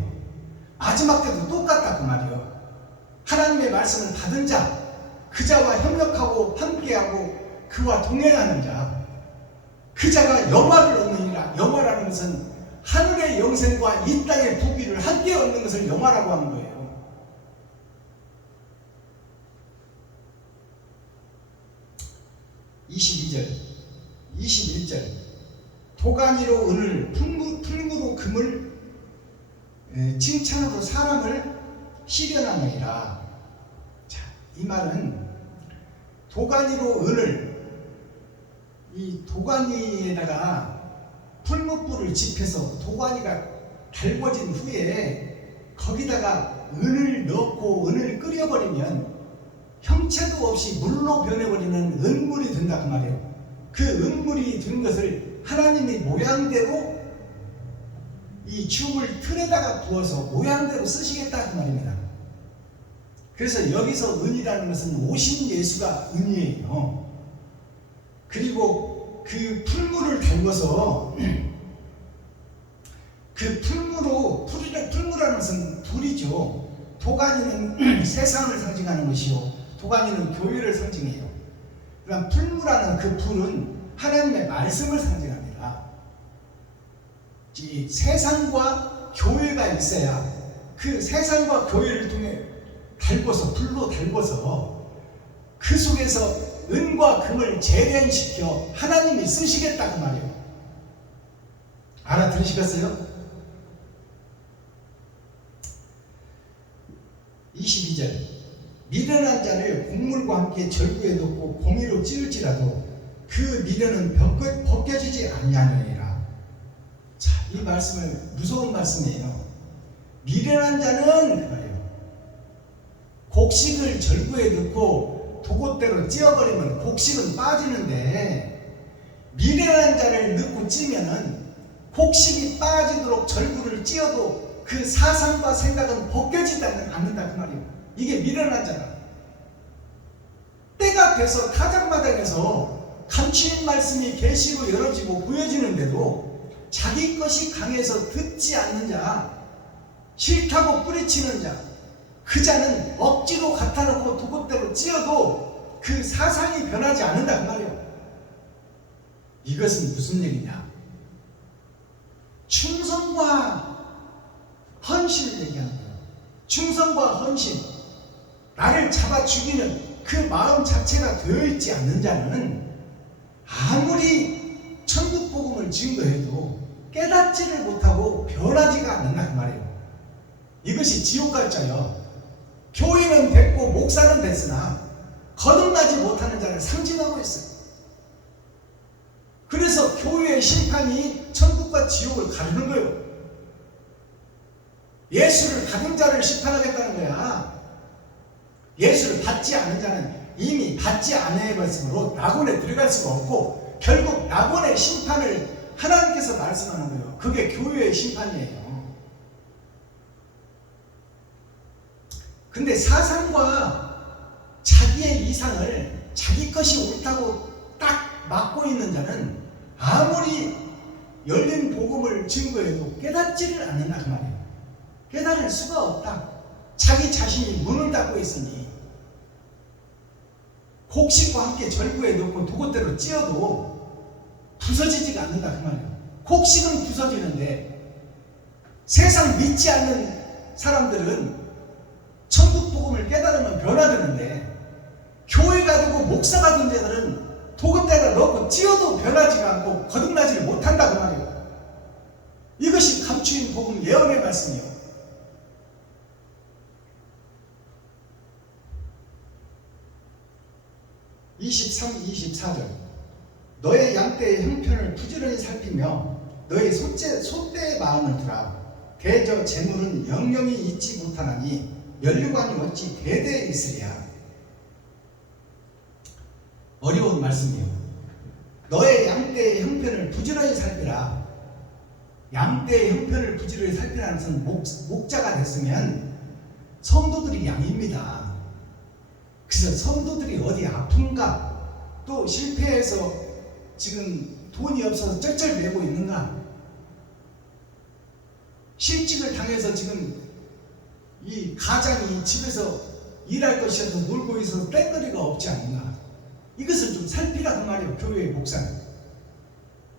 마지막 때도 똑같다 그 말이요. 하나님의 말씀을 받은 자, 그 자와 협력하고 함께하고 그와 동행하는 자, 그 자가 영화를 얻느니라. 영화라는 것은 하늘의 영생과 이 땅의 부귀를 함께 얻는 것을 영화라고 하는 거예요. (22절) 21절 도가니로 은을, 풀무로 금을, 칭찬으로 사람을 시련하느니라. 자, 이 말은 도가니로 은을, 이 도가니에다가 풀무불을 지펴서 도가니가 달궈진 후에 거기다가 은을 넣고 은을 끓여버리면 형체도 없이 물로 변해버리는 은물이 된다 그 말이에요. 그 은물이 된 것을 하나님의 모양대로 이 죽을 틀에다가 부어서 모양대로 쓰시겠다 그 말입니다. 그래서 여기서 은이라는 것은 오신 예수가 은이에요. 그리고 그 풀무를 달궈서 그 풀무라는 것은 불이죠. 도가니는 세상을 상징하는 것이요, 도가니는 교회를 상징해요. 그러니까 풀무라는 그 불은 하나님의 말씀을 상징합니다. 이 세상과 교회가 있어야 그 세상과 교회를 통해 달궈서, 불로 달궈서 그 속에서 은과 금을 재련시켜 하나님이 쓰시겠다고 말이에요. 알아들으시겠어요? 22절, 미련한 자를 곡물과 함께 절구에 넣고 공의로 찌을지라도 그 미련은 벗겨지지 아니하느니라. 자, 이 말씀을, 무서운 말씀이에요. 미련한 자는 그 말이에요. 곡식을 절구에 넣고 도곳대로 찧어버리면 곡식은 빠지는데, 미련한 자를 넣고 찌면은 곡식이 빠지도록 절구를 찧어도 그 사상과 생각은 벗겨지지 않는다 그 말이에요. 이게 미련한 자라. 때가 돼서 타작마당에서 감추인 말씀이 계시로 열어지고 보여지는데도 자기 것이 강해서 듣지 않는 자, 싫다고 뿌리치는 자, 그 자는 억지로 갖다놓고 도곳대로 찧어도 그 사상이 변하지 않는다 그 말이에요. 이것은 무슨 얘기냐? 충성과 헌신을 얘기하는 거예요. 충성과 헌신, 나를 잡아 죽이는 그 마음 자체가 되어 있지 않는 자는 아무리 천국 복음을 증거해도 깨닫지를 못하고 변하지가 않는다 그 말이에요. 이것이 지옥 갈 자요, 교회는 됐고 목사는 됐으나 거듭나지 못하는 자를 상징하고 있어요. 그래서 교회의 심판이 천국과 지옥을 가르는 거예요. 예수를 받은 자를 심판하겠다는 거야. 예수를 받지 않은 자는 이미 받지 않아버렸으므로 낙원에 들어갈 수가 없고 결국 낙원의 심판을 하나님께서 말씀하는 거예요. 그게 교회의 심판이에요. 근데 사상과 자기의 이상을 자기 것이 옳다고 딱 막고 있는 자는 아무리 열린 복음을 증거해도 깨닫지를 않는다 그 말이에요. 깨달을 수가 없다. 자기 자신이 문을 닫고 있으니 곡식과 함께 절구에 넣고 도곳대로 찧어도 부서지지가 않는다 그 말이에요. 곡식은 부서지는데 세상 믿지 않는 사람들은 천국 복음을 깨달으면 변화되는데, 교회 가지고 목사가 된 자들은 도곳대를 넣고 찧어도 변하지가 않고 거듭나지를 못한다 그 말이에요. 이것이 감추인 복음 예언의 말씀이에요. (23, 24절) 너의 양떼의 형편을 부지런히 살피며 너의 소떼의 마음을 두라. 대저 재물은 영영이 잊지 못하나니 면류관이 어찌 대대에 있으랴. 어려운 말씀이에요. 너의 양떼의 형편을 부지런히 살피라. 양떼의 형편을 부지런히 살피라는 것은 목자가 됐으면 성도들이 양입니다. 그래서 성도들이 어디 아픈가, 또 실패해서 지금 돈이 없어서 쩔쩔매고 있는가, 실직을 당해서 지금 이 가장이 집에서 일할 것이어서 놀고 있어서 땡거리가 없지 않는가, 이것을 좀 살피라고 말이에요. 교회의 목사는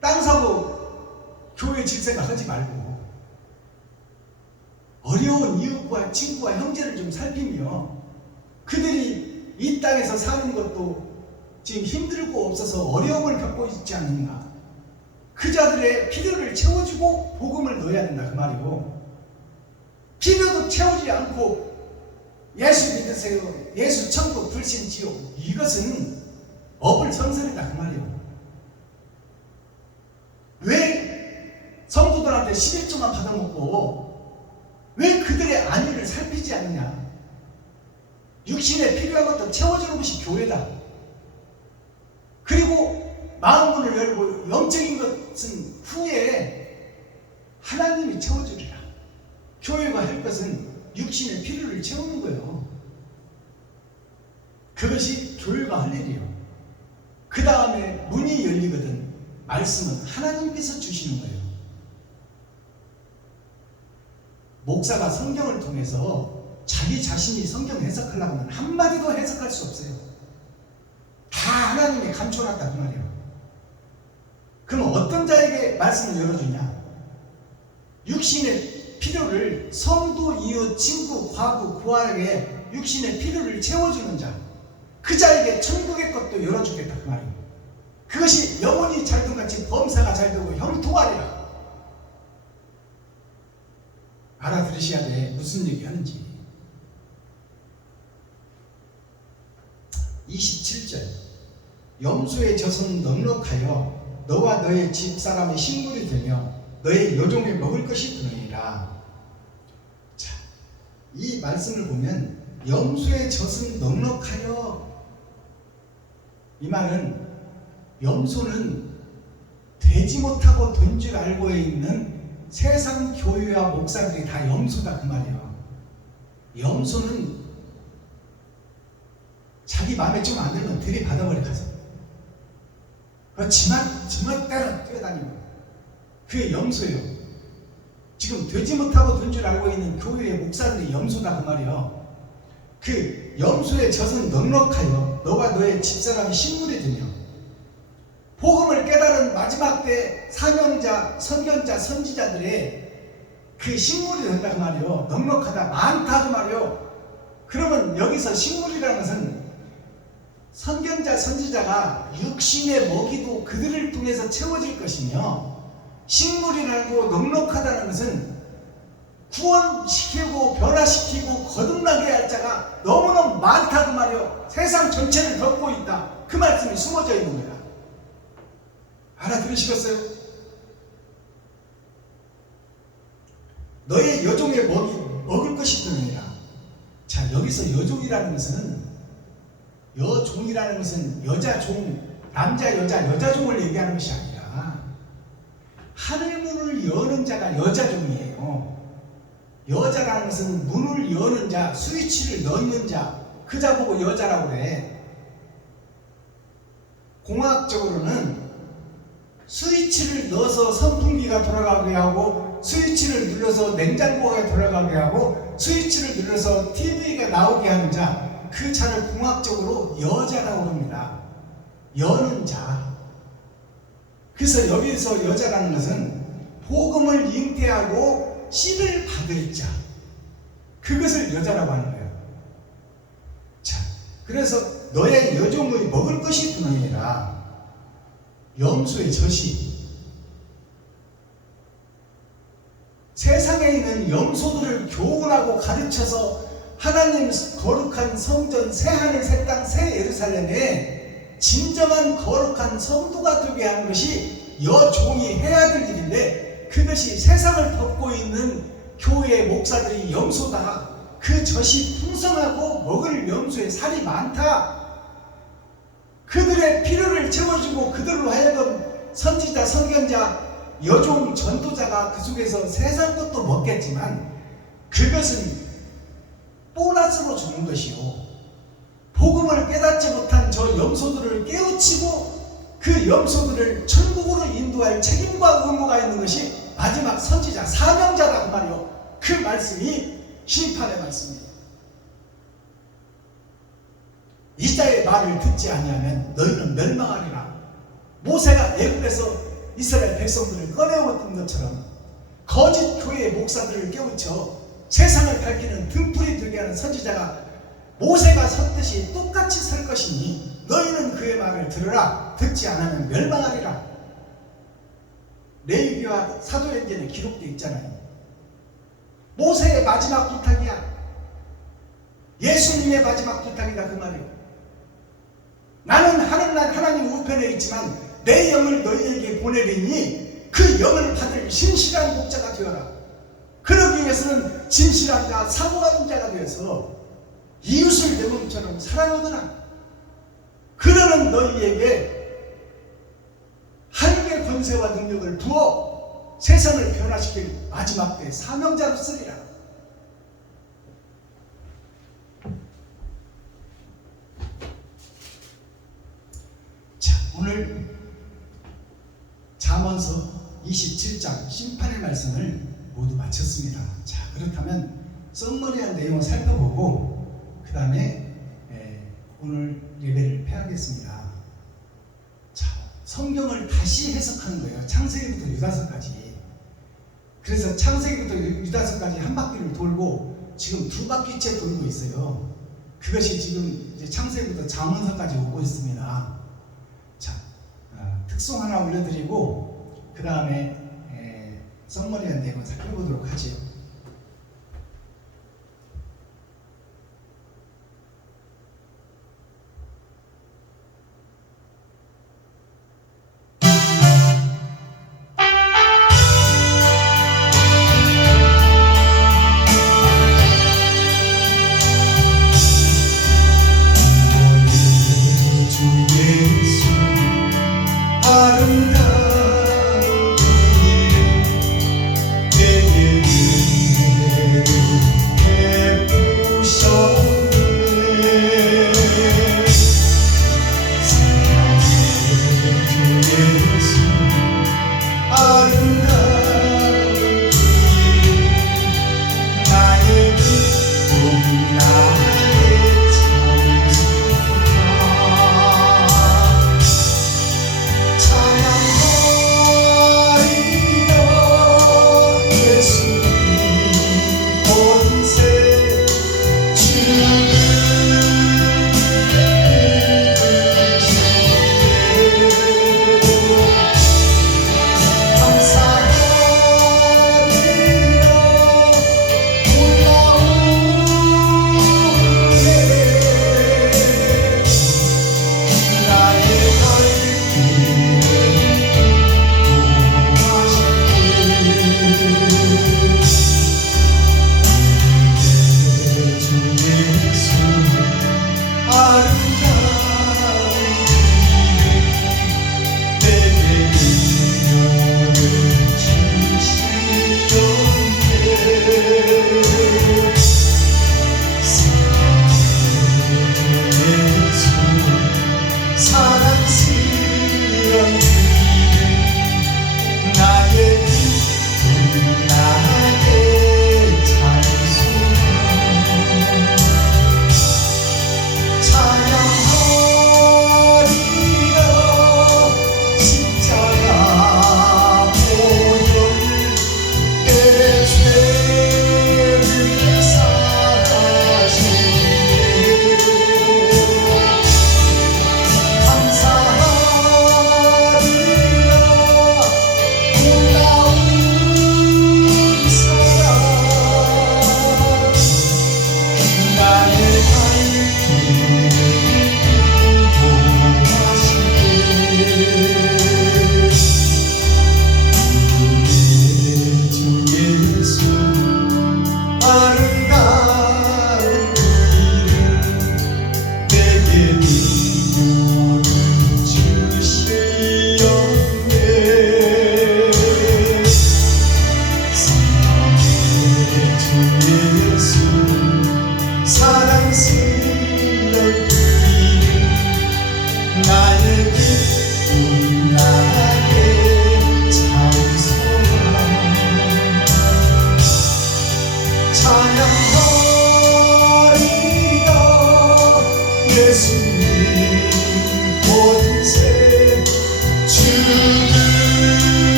땅 사고 교회 질생각 하지 말고 어려운 이웃과 친구와 형제를 좀 살피며, 그들이 이 땅에서 사는 것도 지금 힘들고 없어서 어려움을 겪고 있지 않는가, 그 자들의 필요를 채워주고 복음을 넣어야 된다 그 말이고, 필요도 채우지 않고 예수 믿으세요, 예수 천국 불신 지옥, 이것은 어불성설이다 그 말이에요. 왜 성도들한테 11조만 받아먹고 왜 그들의 안위를 살피지 않느냐? 육신에 필요한 것도 채워주는 것이 교회다. 그리고 마음문을 열고 영적인 것은 후에 하나님이 채워주리라. 교회가 할 것은 육신의 필요를 채우는 거예요. 그것이 교회가 할 일이에요. 그 다음에 문이 열리거든 말씀은 하나님께서 주시는 거예요. 목사가 성경을 통해서 자기 자신이 성경 해석하려고 하면 한마디도 해석할 수 없어요. 다 하나님이 감춰놨다 그 말이에요. 그럼 어떤 자에게 말씀을 열어주냐? 육신의 필요를 성도, 이웃, 친구, 과부, 고아에게 육신의 필요를 채워주는 자, 그 자에게 천국의 것도 열어주겠다 그 말이에요. 그것이 영혼이 잘된 같이 범사가 잘되고 형통하리라. 알아들으셔야 돼. 무슨 얘기 하는지. 27절 염소의 젖은 넉넉하여 너와 너의 집사람의 식물이 되며 너의 여종에 먹을 것이 되느니라. 자, 이 말씀을 보면 염소의 젖은 넉넉하여, 이 말은 염소는 되지 못하고 된 줄 알고 있는 세상 교회와 목사들이 다 염소다 그 말이에요. 염소는 자기 마음에 좀 안 들면 들이받아버려 가서. 그 지멋대로 뛰어다니고. 그게 염소예요. 지금 되지 못하고 된 줄 알고 있는 교회의 목사들이 염소다 그 말이에요. 그 염소의 젖은 넉넉하여 너와 너의 집사람이 식물이 되며, 복음을 깨달은 마지막 때 사명자, 선견자, 선지자들의 그 식물이 된다 그 말이에요. 넉넉하다, 많다 그 말이에요. 그러면 여기서 식물이라는 것은 선견자, 선지자가 육신의 먹이도 그들을 통해서 채워질 것이며, 식물이라는 거 넉넉하다는 것은 구원시키고 변화시키고 거듭나게 할 자가 너무너무 많다 그 말이에요. 세상 전체를 덮고 있다. 그 말씀이 숨어져 있는 거야. 알아들으시겠어요? 너의 여종의 먹을 것이 되느니라. 자, 여기서 여종이라는 것은, 여종이라는 것은 여자종, 남자 여자 여자종을 얘기하는 것이 아니라 하늘문을 여는 자가 여자종이에요. 여자라는 것은 문을 여는 자, 스위치를 넣는 자, 그 자 보고 여자라고 그래. 공학적으로는 스위치를 넣어서 선풍기가 돌아가게 하고, 스위치를 눌러서 냉장고가 돌아가게 하고, 스위치를 눌러서 TV가 나오게 하는 자, 그 자를 공학적으로 여자라고 합니다. 여는 자. 그래서 여기서 여자라는 것은 복음을 잉태하고 씨를 받을 자, 그것을 여자라고 하는 거예요. 자, 그래서 너의 여종의 먹을 것이 되느니라. 염소의 젖이, 세상에 있는 염소들을 교훈하고 가르쳐서 하나님 거룩한 성전, 새하늘 새땅 새 예루살렘에 진정한 거룩한 성도가 되게 하는 것이 여종이 해야 될 일인데, 그것이 세상을 덮고 있는 교회의 목사들이 염소다. 그 젖이 풍성하고 먹을 염소의 살이 많다. 그들의 필요를 채워주고 그들로 하여금 선지자, 선견자, 여종, 전도자가 그 속에서 세상 것도 먹겠지만 그것은 보너스로 주는 것이요, 복음을 깨닫지 못한 저 염소들을 깨우치고 그 염소들을 천국으로 인도할 책임과 의무가 있는 것이 마지막 선지자, 사명자다 그 말이요. 그 말씀이 심판의 말씀이에요. 이자의 말을 듣지 아니하면 너희는 멸망하리라. 모세가 애굽에서 이스라엘 백성들을 꺼내었던 것처럼 거짓 교회의 목사들을 깨우쳐 세상을 밝히는 등불이 되게 하는 선지자가 모세가 섰듯이 똑같이 설 것이니 너희는 그의 말을 들으라. 듣지 않으면 멸망하리라. 레위기와 사도행전에 기록되어 있잖아요. 모세의 마지막 부탁이야. 예수님의 마지막 부탁이다 그 말이에요. 나는 하나님 우편에 있지만 내 영을 너희에게 보내리니 그 영을 받을 신실한 목자가 되어라. 그러기 위해서는 진실한 자, 사모하는 자가 되어서 이웃을 내 몸처럼 사랑하거나, 그러는 너희에게 하늘의 권세와 능력을 부어 세상을 변화시킬 마지막 때 사명자로 쓰리라. 자, 오늘 27장 심판의 말씀을 모두 마쳤습니다. 자, 그렇다면 썸머리한 내용을 살펴보고 그 다음에 오늘 예배를 폐하겠습니다. 자, 성경을 다시 해석하는 거예요. 창세기부터 유다서까지. 그래서 창세기부터 유다서까지 한 바퀴를 돌고 지금 두 바퀴째 돌고 있어요. 그것이 지금 이제 창세기부터 잠언서까지 오고 있습니다. 자, 특송 하나 올려드리고 그 다음에 썸머리한 내용을 살펴보도록 하죠.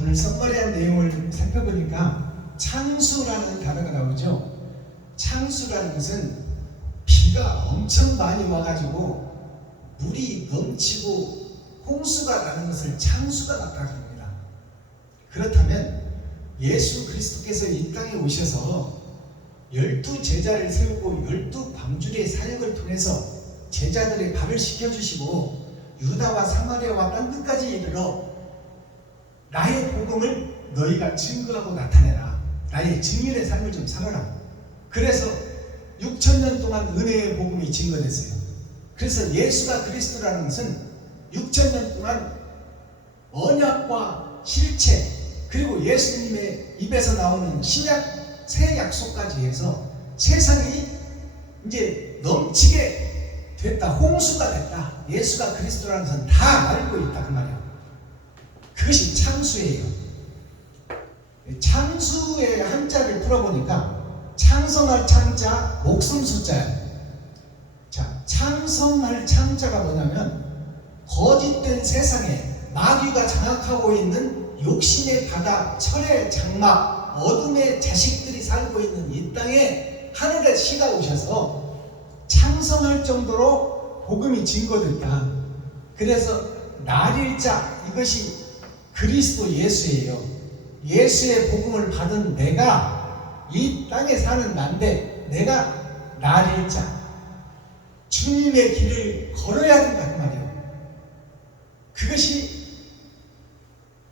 오늘 썸머리한 내용을 살펴보니까 창수라는 단어가 나오죠. 창수라는 것은 비가 엄청 많이 와가지고 물이 넘치고 홍수가 나는 것을 창수가 나타냅니다. 그렇다면 예수 그리스도께서 이 땅에 오셔서 12제자를 세우고 12방주리의 사역을 통해서 제자들의 발을 씻겨주시고 유다와 사마리아와 땅끝까지 이르러 나의 복음을 너희가 증거하고 나타내라. 나의 증인의 삶을 좀 살아라. 그래서 6,000년 동안 은혜의 복음이 증거됐어요. 그래서 예수가 그리스도라는 것은 6,000년 동안 언약과 실체, 그리고 예수님의 입에서 나오는 신약 새 약속까지 해서 세상이 이제 넘치게 됐다, 홍수가 됐다. 예수가 그리스도라는 것은 다 알고 있다 그 말이야. 그것이 창수예요. 창수의 한자를 풀어보니까 창성할 창자, 목숨 숫자예요. 자, 창성할 창자가 뭐냐면 거짓된 세상에 마귀가 장악하고 있는 욕심의 바다, 철의 장막, 어둠의 자식들이 살고 있는 이 땅에 하늘의 시가 오셔서 창성할 정도로 복음이 증거됐다. 그래서 날일자, 이것이 그리스도 예수예요. 예수의 복음을 받은 내가 이 땅에 사는 난데 내가 날일자, 주님의 길을 걸어야 된다 그 말이에요. 그것이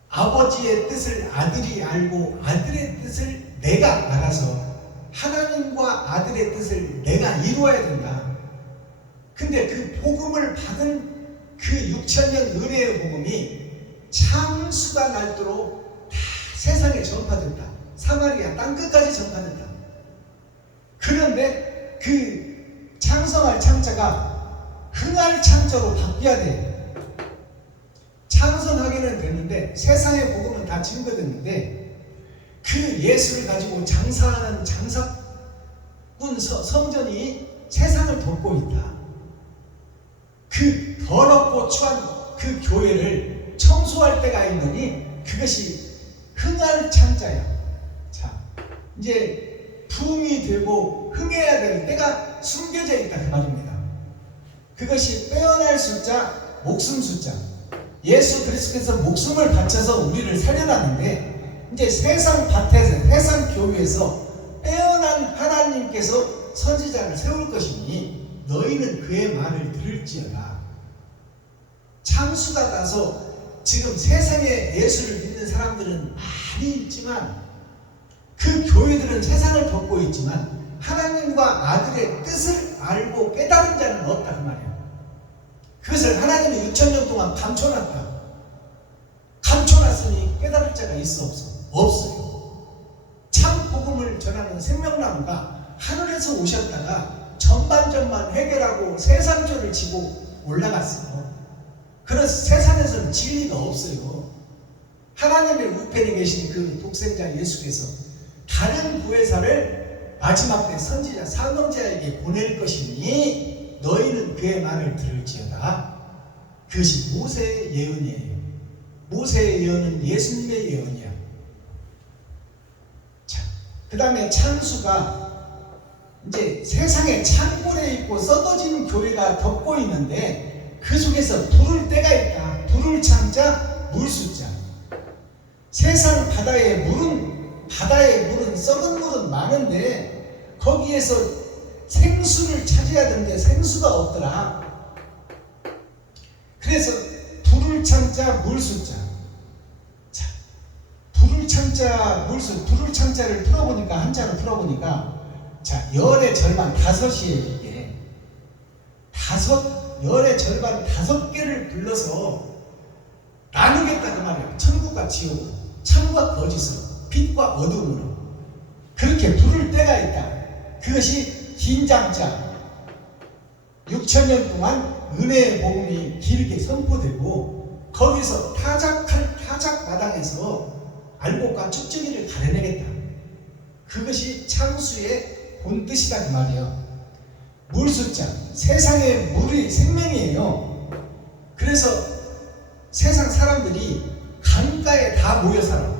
아버지의 뜻을 아들이 알고 아들의 뜻을 내가 알아서 하나님과 아들의 뜻을 내가 이루어야 된다. 근데 그 복음을 받은 그 6,000년 은혜의 복음이 창수가 날도록 다 세상에 전파됐다. 사마리아 땅끝까지 전파됐다. 그런데 그 창성할 창자가 흥할 창자로 바뀌어야 돼. 창성하기는 됐는데 세상의 복음은 다 증거됐는데 그 예수를 가지고 장사하는 장사꾼 성전이 세상을 덮고 있다. 그 더럽고 추한 그 교회를 청소할 때가 있느니 그것이 흥할 창자야. 자, 이제 부흥이 되고 흥해야 될 때가 숨겨져 있다 그 말입니다. 그것이 빼어날 숫자, 목숨 숫자. 예수 그리스도께서 목숨을 바쳐서 우리를 살려놨는데 이제 세상 밭에서, 세상 교회에서 빼어난 하나님께서 선지자를 세울 것이니 너희는 그의 말을 들을지어다. 창수가 나서 지금 세상에 예수를 믿는 사람들은 많이 있지만 그 교회들은 세상을 덮고 있지만 하나님과 아들의 뜻을 알고 깨달은 자는 없다 그 말이에요. 그것을 하나님이 6,000년 동안 감춰놨다. 감춰놨으니 깨달을 자가 있어 없어? 없어요. 참 복음을 전하는 생명나무가 하늘에서 오셨다가 전반 해결하고 세상조를 지고 올라갔어요. 그래서 세상에서는 진리가 없어요. 하나님의 우편에 계신 그 독생자 예수께서 다른 구회사를 마지막 때 선지자 사명자에게 보낼 것이니 너희는 그의 말을 들을지어다. 그것이 모세의 예언이에요. 모세의 예언은 예수님의 예언이야. 자, 그 다음에 창수가 이제 세상에 창고에 있고 썩어진 교회가 덮고 있는데 그 속에서 부를 때가 있다. 부를 창자, 물 숫자. 세상 바다의 물은 썩은 물은 많은데 거기에서 생수를 찾아야 되는데 생수가 없더라. 그래서 불을 창자 물 숫자. 자, 불을 창자 물 숫자. 불을 창자를 풀어보니까 한자로 풀어보니까 자, 열의 절반 5이에요. 이게 열의 절반 5개를 불러서 나누겠다 그 말이에요. 천국과 지옥으로, 참과 거짓으로, 빛과 어둠으로 그렇게 부를 때가 있다. 그것이 긴장자. 6,000년 동안 은혜의 복음이 길게 선포되고 거기서 타작 마당에서 알곡과 쭉쭉이를 가려내겠다. 그것이 창수의 본뜻이다 그 말이에요. 물 숫자. 세상의 물이 생명이에요. 그래서 세상 사람들이 강가에 다 모여 살아.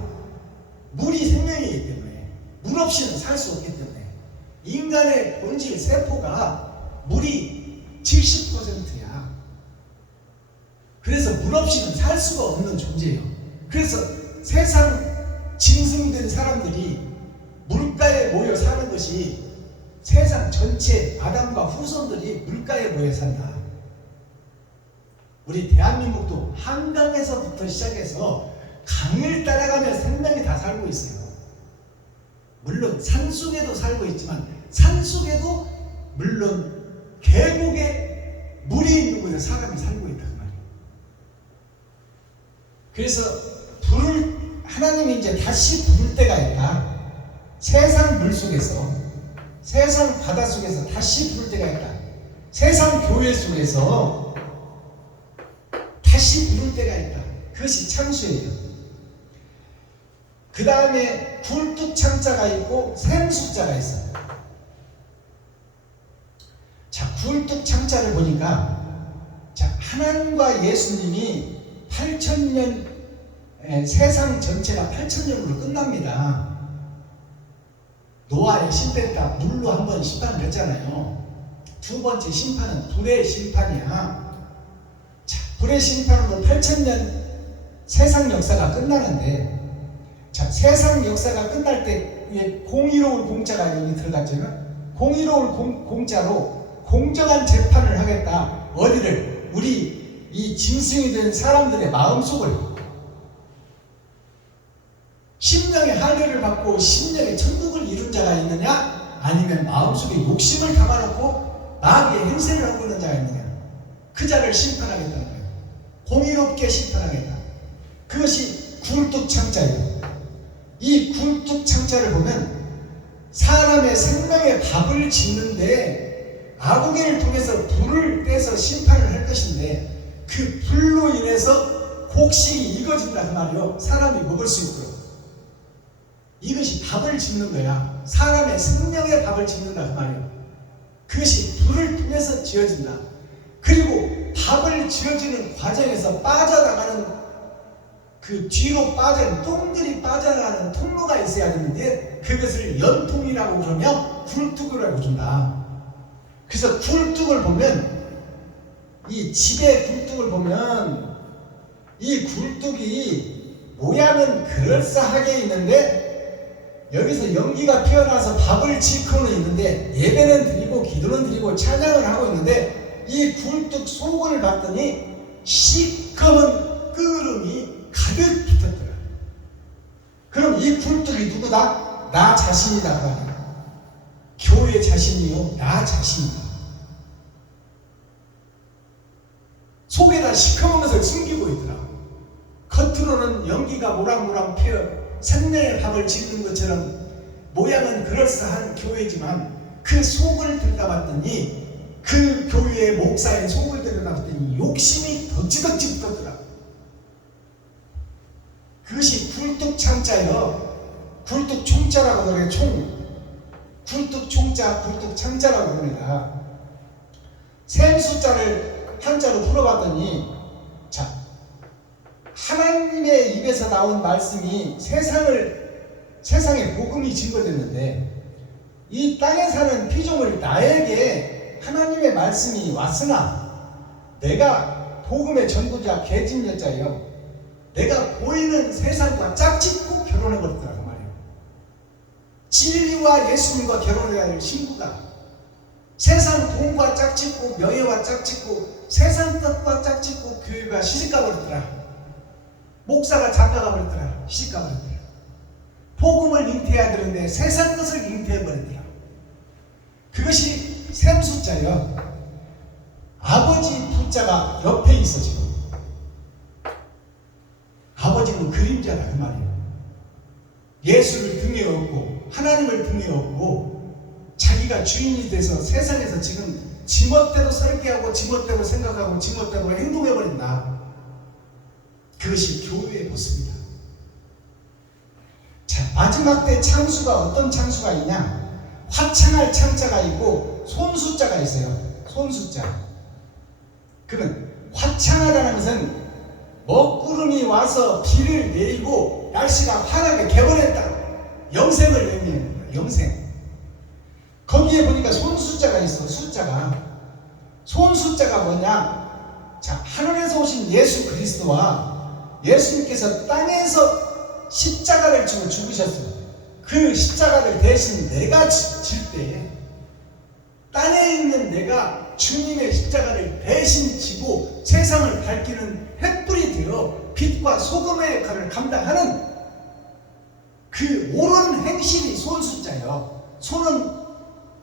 물이 생명이기 때문에 물 없이는 살 수 없기 때문에 인간의 본질 세포가 물이 70%야. 그래서 물 없이는 살 수가 없는 존재예요. 그래서 세상 짐승된 사람들이 물가에 모여 사는 것이 세상 전체 아담과 후손들이 물가에 모여 산다. 우리 대한민국도 한강에서부터 시작해서 강을 따라가며 생명이 다 살고 있어요. 물론 산속에도 살고 있지만 산속에도 물론 계곡에 물이 있는 곳에 사람이 살고 있다 그 말이에요. 그래서 하나님이 이제 다시 부를 때가 있다. 세상 물 속에서, 세상 바다 속에서 다시 부를 때가 있다. 세상 교회 속에서 다시 부를 때가 있다. 그것이 창수예요. 그 다음에 굴뚝창자가 있고 샘숫자가 있어요. 자, 굴뚝창자를 보니까 하나님과 예수님이 8,000년, 세상 전체가 8,000년으로 끝납니다. 노아의 심판 때 물로 한번 심판을 했잖아요. 두 번째 심판은 불의 심판이야. 자, 불의 심판으로 8,000년 세상 역사가 끝나는데, 자, 세상 역사가 끝날 때 공의로울 공자가 여기 들어갔잖아요. 공의로울 공자로 공정한 재판을 하겠다. 어디를? 우리 이 짐승이 된 사람들의 마음속을, 심령의 할례를 받고 심령의 천국을 이룬 자가 있느냐, 아니면 마음속에 욕심을 담아놓고 마귀의 행세를 하고 있는 자가 있느냐, 그 자를 심판하겠다는 거예요. 공의롭게 심판하겠다. 그것이 굴뚝창자예요. 이 굴뚝창자를 보면 사람의 생명의 밥을 짓는데 아구개를 통해서 불을 떼서 심판을 할 것인데, 그 불로 인해서 곡식이 익어진다 그 말이요. 사람이 먹을 수 있도록. 이것이 밥을 짓는 거야. 사람의 생명의 밥을 짓는다 그 말이에요. 그것이 불을 통해서 지어진다. 그리고 밥을 지어지는 과정에서 빠져나가는, 그 뒤로 빠진 똥들이 빠져나가는 통로가 있어야 되는데, 그것을 연통이라고 그러며 굴뚝이라고 부른다. 그래서 굴뚝을 보면, 이 집의 굴뚝을 보면 이 굴뚝이 모양은 그럴싸하게 있는데, 여기서 연기가 피어나서 밥을 지고는 있는데, 예배는 드리고 기도는 드리고 찬양을 하고 있는데, 이 굴뚝 속을 봤더니 시커먼 끓음이 가득 붙었더라. 그럼 이 굴뚝이 누구다? 나 자신이다 그 말이야. 교회 자신이요, 나 자신이다. 속에다 시커먼 것을 숨기고 있더라. 겉으로는 연기가 모락모락 피어 생명의 밥을 짓는 것처럼 모양은 그럴싸한 교회지만, 그 속을 들여다봤더니, 그 교회의 목사의 속을 들여다봤더니 욕심이 덕지덕지 붙었더라. 그것이 굴뚝창자요. 굴뚝총자라고 그래요. 굴뚝총자, 굴뚝창자라고 합니다. 샘숫자를 한자로 풀어봤더니, 자, 하나님의 입에서 나온 말씀이 세상에 복음이 증거됐는데, 이 땅에 사는 피조물 나에게 하나님의 말씀이 왔으나, 내가 복음의 전도자 개진여자예요. 내가 보이는 세상과 짝짓고 결혼해버렸더라 그 말이에요. 진리와 예수님과 결혼해야 할 신부가 세상 돈과 짝짓고 명예와 짝짓고 세상 뜻과 짝짓고 교회가 시집가버렸더라. 목사가 작가가 버렸더라. 시집가버렸더라. 복음을 잉태해야 되는데 세상 뜻을 잉태해버렸더라. 그것이 샘숫자예요. 아버지 부자가 옆에 있어 지금. 아버지는 그림자다 그 말이에요. 예수를 등에 업고 하나님을 등에 업고 자기가 주인이 돼서 세상에서 지금 지멋대로 설계하고 지멋대로 생각하고 지멋대로 행동해버린다. 그것이 교회의 모습이다. 자, 마지막 때 창수가 어떤 창수가 있냐? 화창할 창자가 있고 손수자가 있어요. 손수자. 그러면 화창하다는 것은 먹구름이 와서 비를 내리고 날씨가 환하게 개번했다. 영생을 의미합니다. 영생. 거기에 보니까 손수자가 있어. 손수자가 뭐냐? 자, 하늘에서 오신 예수 그리스도와 예수님께서 땅에서 십자가를 지고 죽으셨어요. 그 십자가를 대신 내가 질 때, 땅에 있는 내가 주님의 십자가를 대신 지고 세상을 밝히는 횃불이 되어 빛과 소금의 역할을 감당하는 그 옳은 행실이 손수자예요. 손은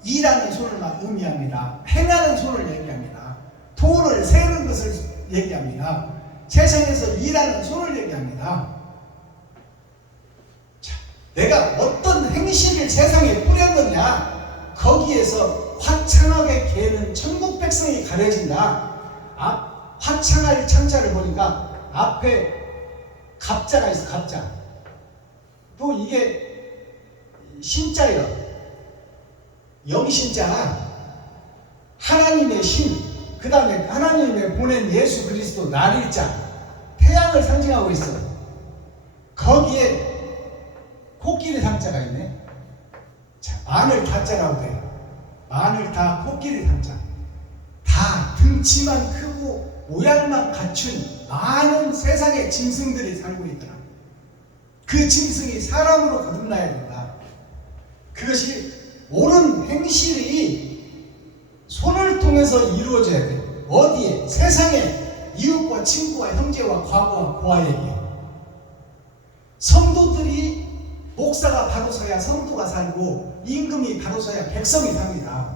일하는 손을 의미합니다. 행하는 손을 얘기합니다. 돈을 세는 것을 얘기합니다. 세상에서 일하는 손을 얘기합니다. 자, 내가 어떤 행실을 세상에 뿌렸느냐, 거기에서 화창하게 개는 천국 백성이 가려진다. 화창할 창자를 보니까 앞에 갑자가 있어. 갑자. 또 이게 신자예요. 영신자, 하나님의 신, 그 다음에 하나님의 보낸 예수 그리스도 날일자, 태양을 상징하고 있어. 거기에 코끼리 상자가 있네. 자, 마늘 타자라고 돼. 마늘 타, 코끼리 상자. 다 등치만 크고 모양만 갖춘 많은 세상의 짐승들이 살고 있더라. 그 짐승이 사람으로 거듭나야 된다. 그것이 옳은 행실이 손을 통해서 이루어져야 돼. 어디에? 세상에 이웃과 친구와 형제와 과거와 고아에게. 성도들이 목사가 바로 서야 성도가 살고 임금이 바로 서야 백성이 삽니다.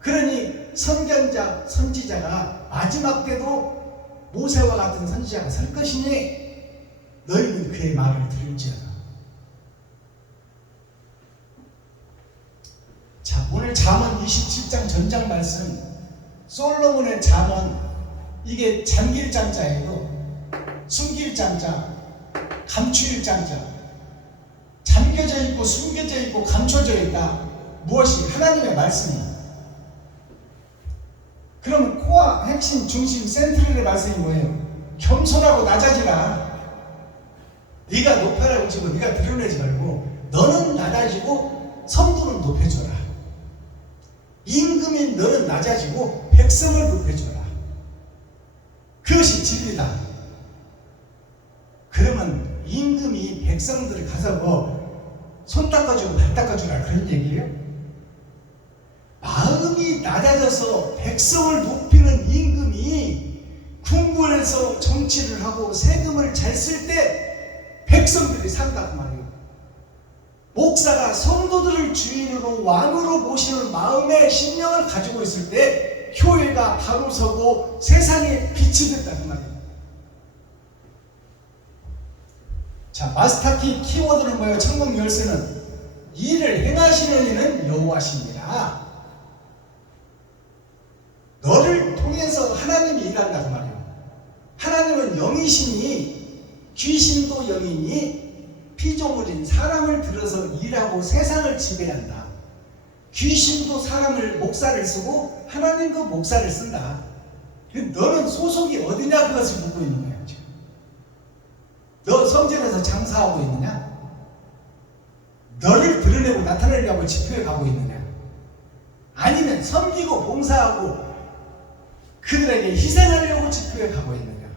그러니 선견자, 선지자가 마지막 때도 모세와 같은 선지자가 설 것이니 너희는 그의 말을 들을지어다. 자, 오늘 잠언 27장 전장 말씀, 솔로몬의 잠언, 이게 잠길 잠자예요. 숨길 잠자, 감추일 잠자. 잠겨져 있고 숨겨져 있고 감춰져 있다. 무엇이? 하나님의 말씀이. 그럼 코어 핵심 중심 센트럴의 말씀이 뭐예요? 겸손하고 낮아지라. 네가 높아라고 치고 네가 드러내지 말고 너는 낮아지고 성도는 높여줘라. 임금인 너는 낮아지고 백성을 높여줘라. 그것이 진리다. 그러면 임금이 백성들을 가서 손 닦아주고 발 닦아주라 그런 얘기예요? 마음이 낮아져서 백성을 높이는 임금이 궁궐에서 정치를 하고 세금을 잘 쓸 때 백성들이 산다고 말이에요. 목사가 성도들을 주인으로 왕으로 모시는 마음의 신령을 가지고 있을 때 교회가 바로 서고 세상에 빛이 된다는 말이에요. 자, 마스터키 키워드는 뭐예요? 천국 열쇠는 일을 행하시는 이는 여호와시니라. 너를 통해서 하나님이 일한다고 말이에요. 하나님은 영이시니 귀신도 영이니 피조물인 사람을 들어서 일하고 세상을 지배한다. 귀신도 사람을 목사를 쓰고 하나님도 목사를 쓴다. 너는 소속이 어디냐 그것을 묻고 있는 거야. 지금. 너 성전에서 장사하고 있느냐? 너를 드러내고 나타내려고 집회에 가고 있느냐? 아니면 섬기고 봉사하고 그들에게 희생하려고 집회에 가고 있느냐?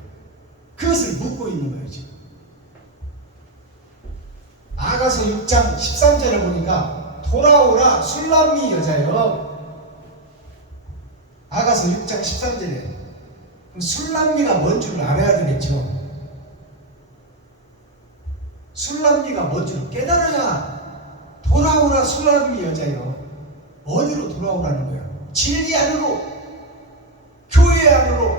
그것을 묻고 있는 거예요. 지금. 아가서 6장 13절을 보니까 돌아오라 술람미 여자여. 아가서 6장 13절에 술람미가 뭔 줄 알아야 되겠죠. 술람미가 뭔 줄 깨달아야 돌아오라 술람미 여자여. 어디로 돌아오라는 거예요? 진리 안으로, 교회 안으로,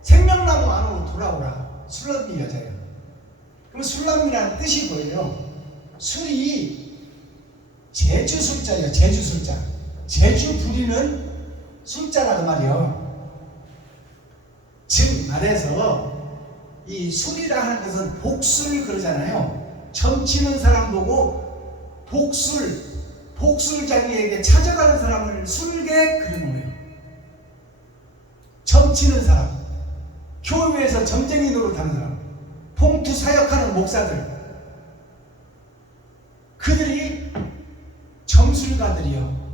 생명나무 안으로 돌아오라. 술람미 여자여. 그럼 술람미라는 뜻이 뭐예요? 술이 제주술자예요. 제주술자. 제주 부리는 술자라고 말이요. 즉 말해서 이 술이라 하는 것은 복술 그러잖아요. 점치는 사람 보고 복술자기에게 찾아가는 사람을 술객 그러는 거예요. 점치는 사람, 교회에서 점쟁이 노릇하는 사람, 봉투 사역하는 목사들, 그들이 점술가들이요.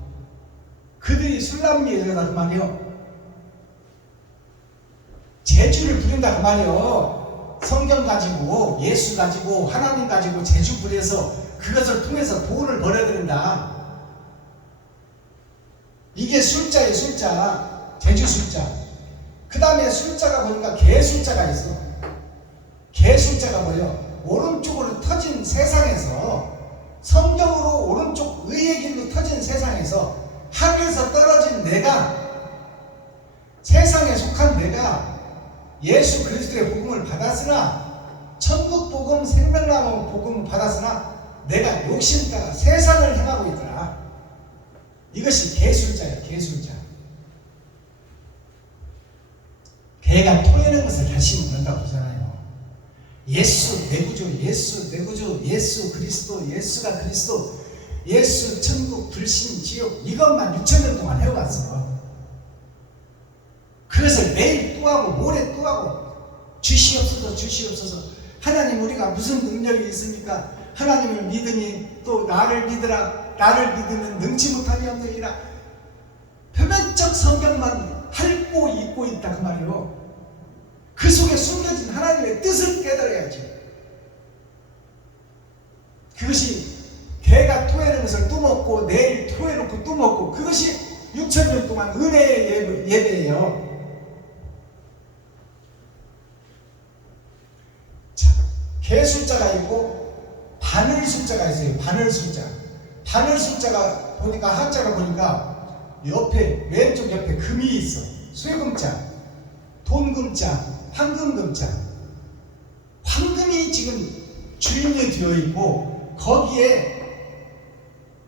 그들이 술람미 여자다 그 말이요. 재주를 부린다 그 말이요. 성경 가지고 예수 가지고 하나님 가지고 재주 부려서 그것을 통해서 돈을 벌어들인다. 이게 술자예요. 술자. 제주 숫자. 그 다음에 숫자가 보니까 개 숫자가 있어. 개 숫자가 뭐예요? 오른쪽으로 터진 세상에서, 성경으로 오른쪽 의의 길로 터진 세상에서, 하늘에서 떨어진 내가, 세상에 속한 내가 예수 그리스도의 복음을 받았으나, 천국 복음, 생명나무 복음을 받았으나 내가 욕심다가 세상을 행하고 있더라. 이것이 개술자예요. 개술자. 개가 토해낸 것을 다시 먹는다고 하잖아요. 예수 내 구주, 예수 내 구주, 예수 그리스도, 예수가 그리스도, 예수 천국 불신 지옥, 이것만 6,000년 동안 해왔어. 그것을 내일 또 하고 모레 또 하고, 주시옵소서 주시옵소서. 하나님 우리가 무슨 능력이 있습니까? 하나님을 믿으니 또 나를 믿으라. 나를 믿으면 능치 못함이 없느니라. 표면적 성경만 핥고 읽고 있다 그 말이요. 그 속에 숨겨진 하나님의 뜻을 깨달아야지. 그것이 개가 토해는 것을 또 먹고 내일 토해놓고 또 먹고, 그것이 6,000년 동안 은혜의 예배예요. 개 숫자가 있고 바늘 숫자가 있어요. 바늘 숫자. 바늘 숫자가 보니까, 한자로 보니까 옆에, 왼쪽 옆에 금이 있어. 쇠금자, 돈금자, 황금금자. 황금이 지금 주인이 되어 있고, 거기에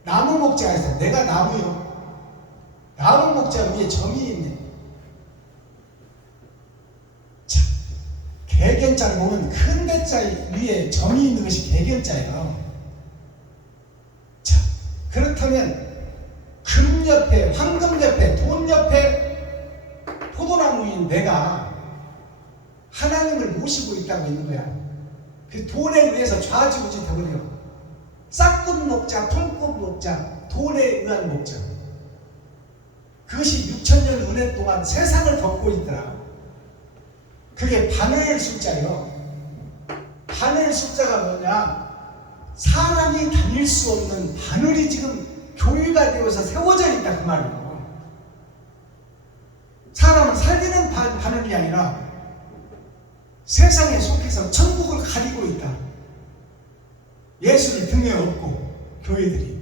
나무 목자가 있어. 내가 나무요. 나무 목자 위에 점이 있네. 개견자를 보면 큰 대자 위에 점이 있는 것이 개견자예요. 자, 그렇다면 금 옆에, 황금 옆에, 돈 옆에 포도나무인 내가 하나님을 모시고 있다고 있는 거야. 그 돈에 의해서 좌지우지 되버려. 싹꾼 목자, 풀꾼 목자, 돈에 의한 목자. 그것이 6,000년 은혜 동안 세상을 덮고 있더라. 그게 바늘 숫자예요. 바늘 숫자가 뭐냐? 사람이 다닐 수 없는 바늘이 지금 교회가 되어서 세워져 있다 그 말이에요. 사람은 살리는 바늘이 아니라 세상에 속해서 천국을 가리고 있다. 예수를 등에 업고 교회들이.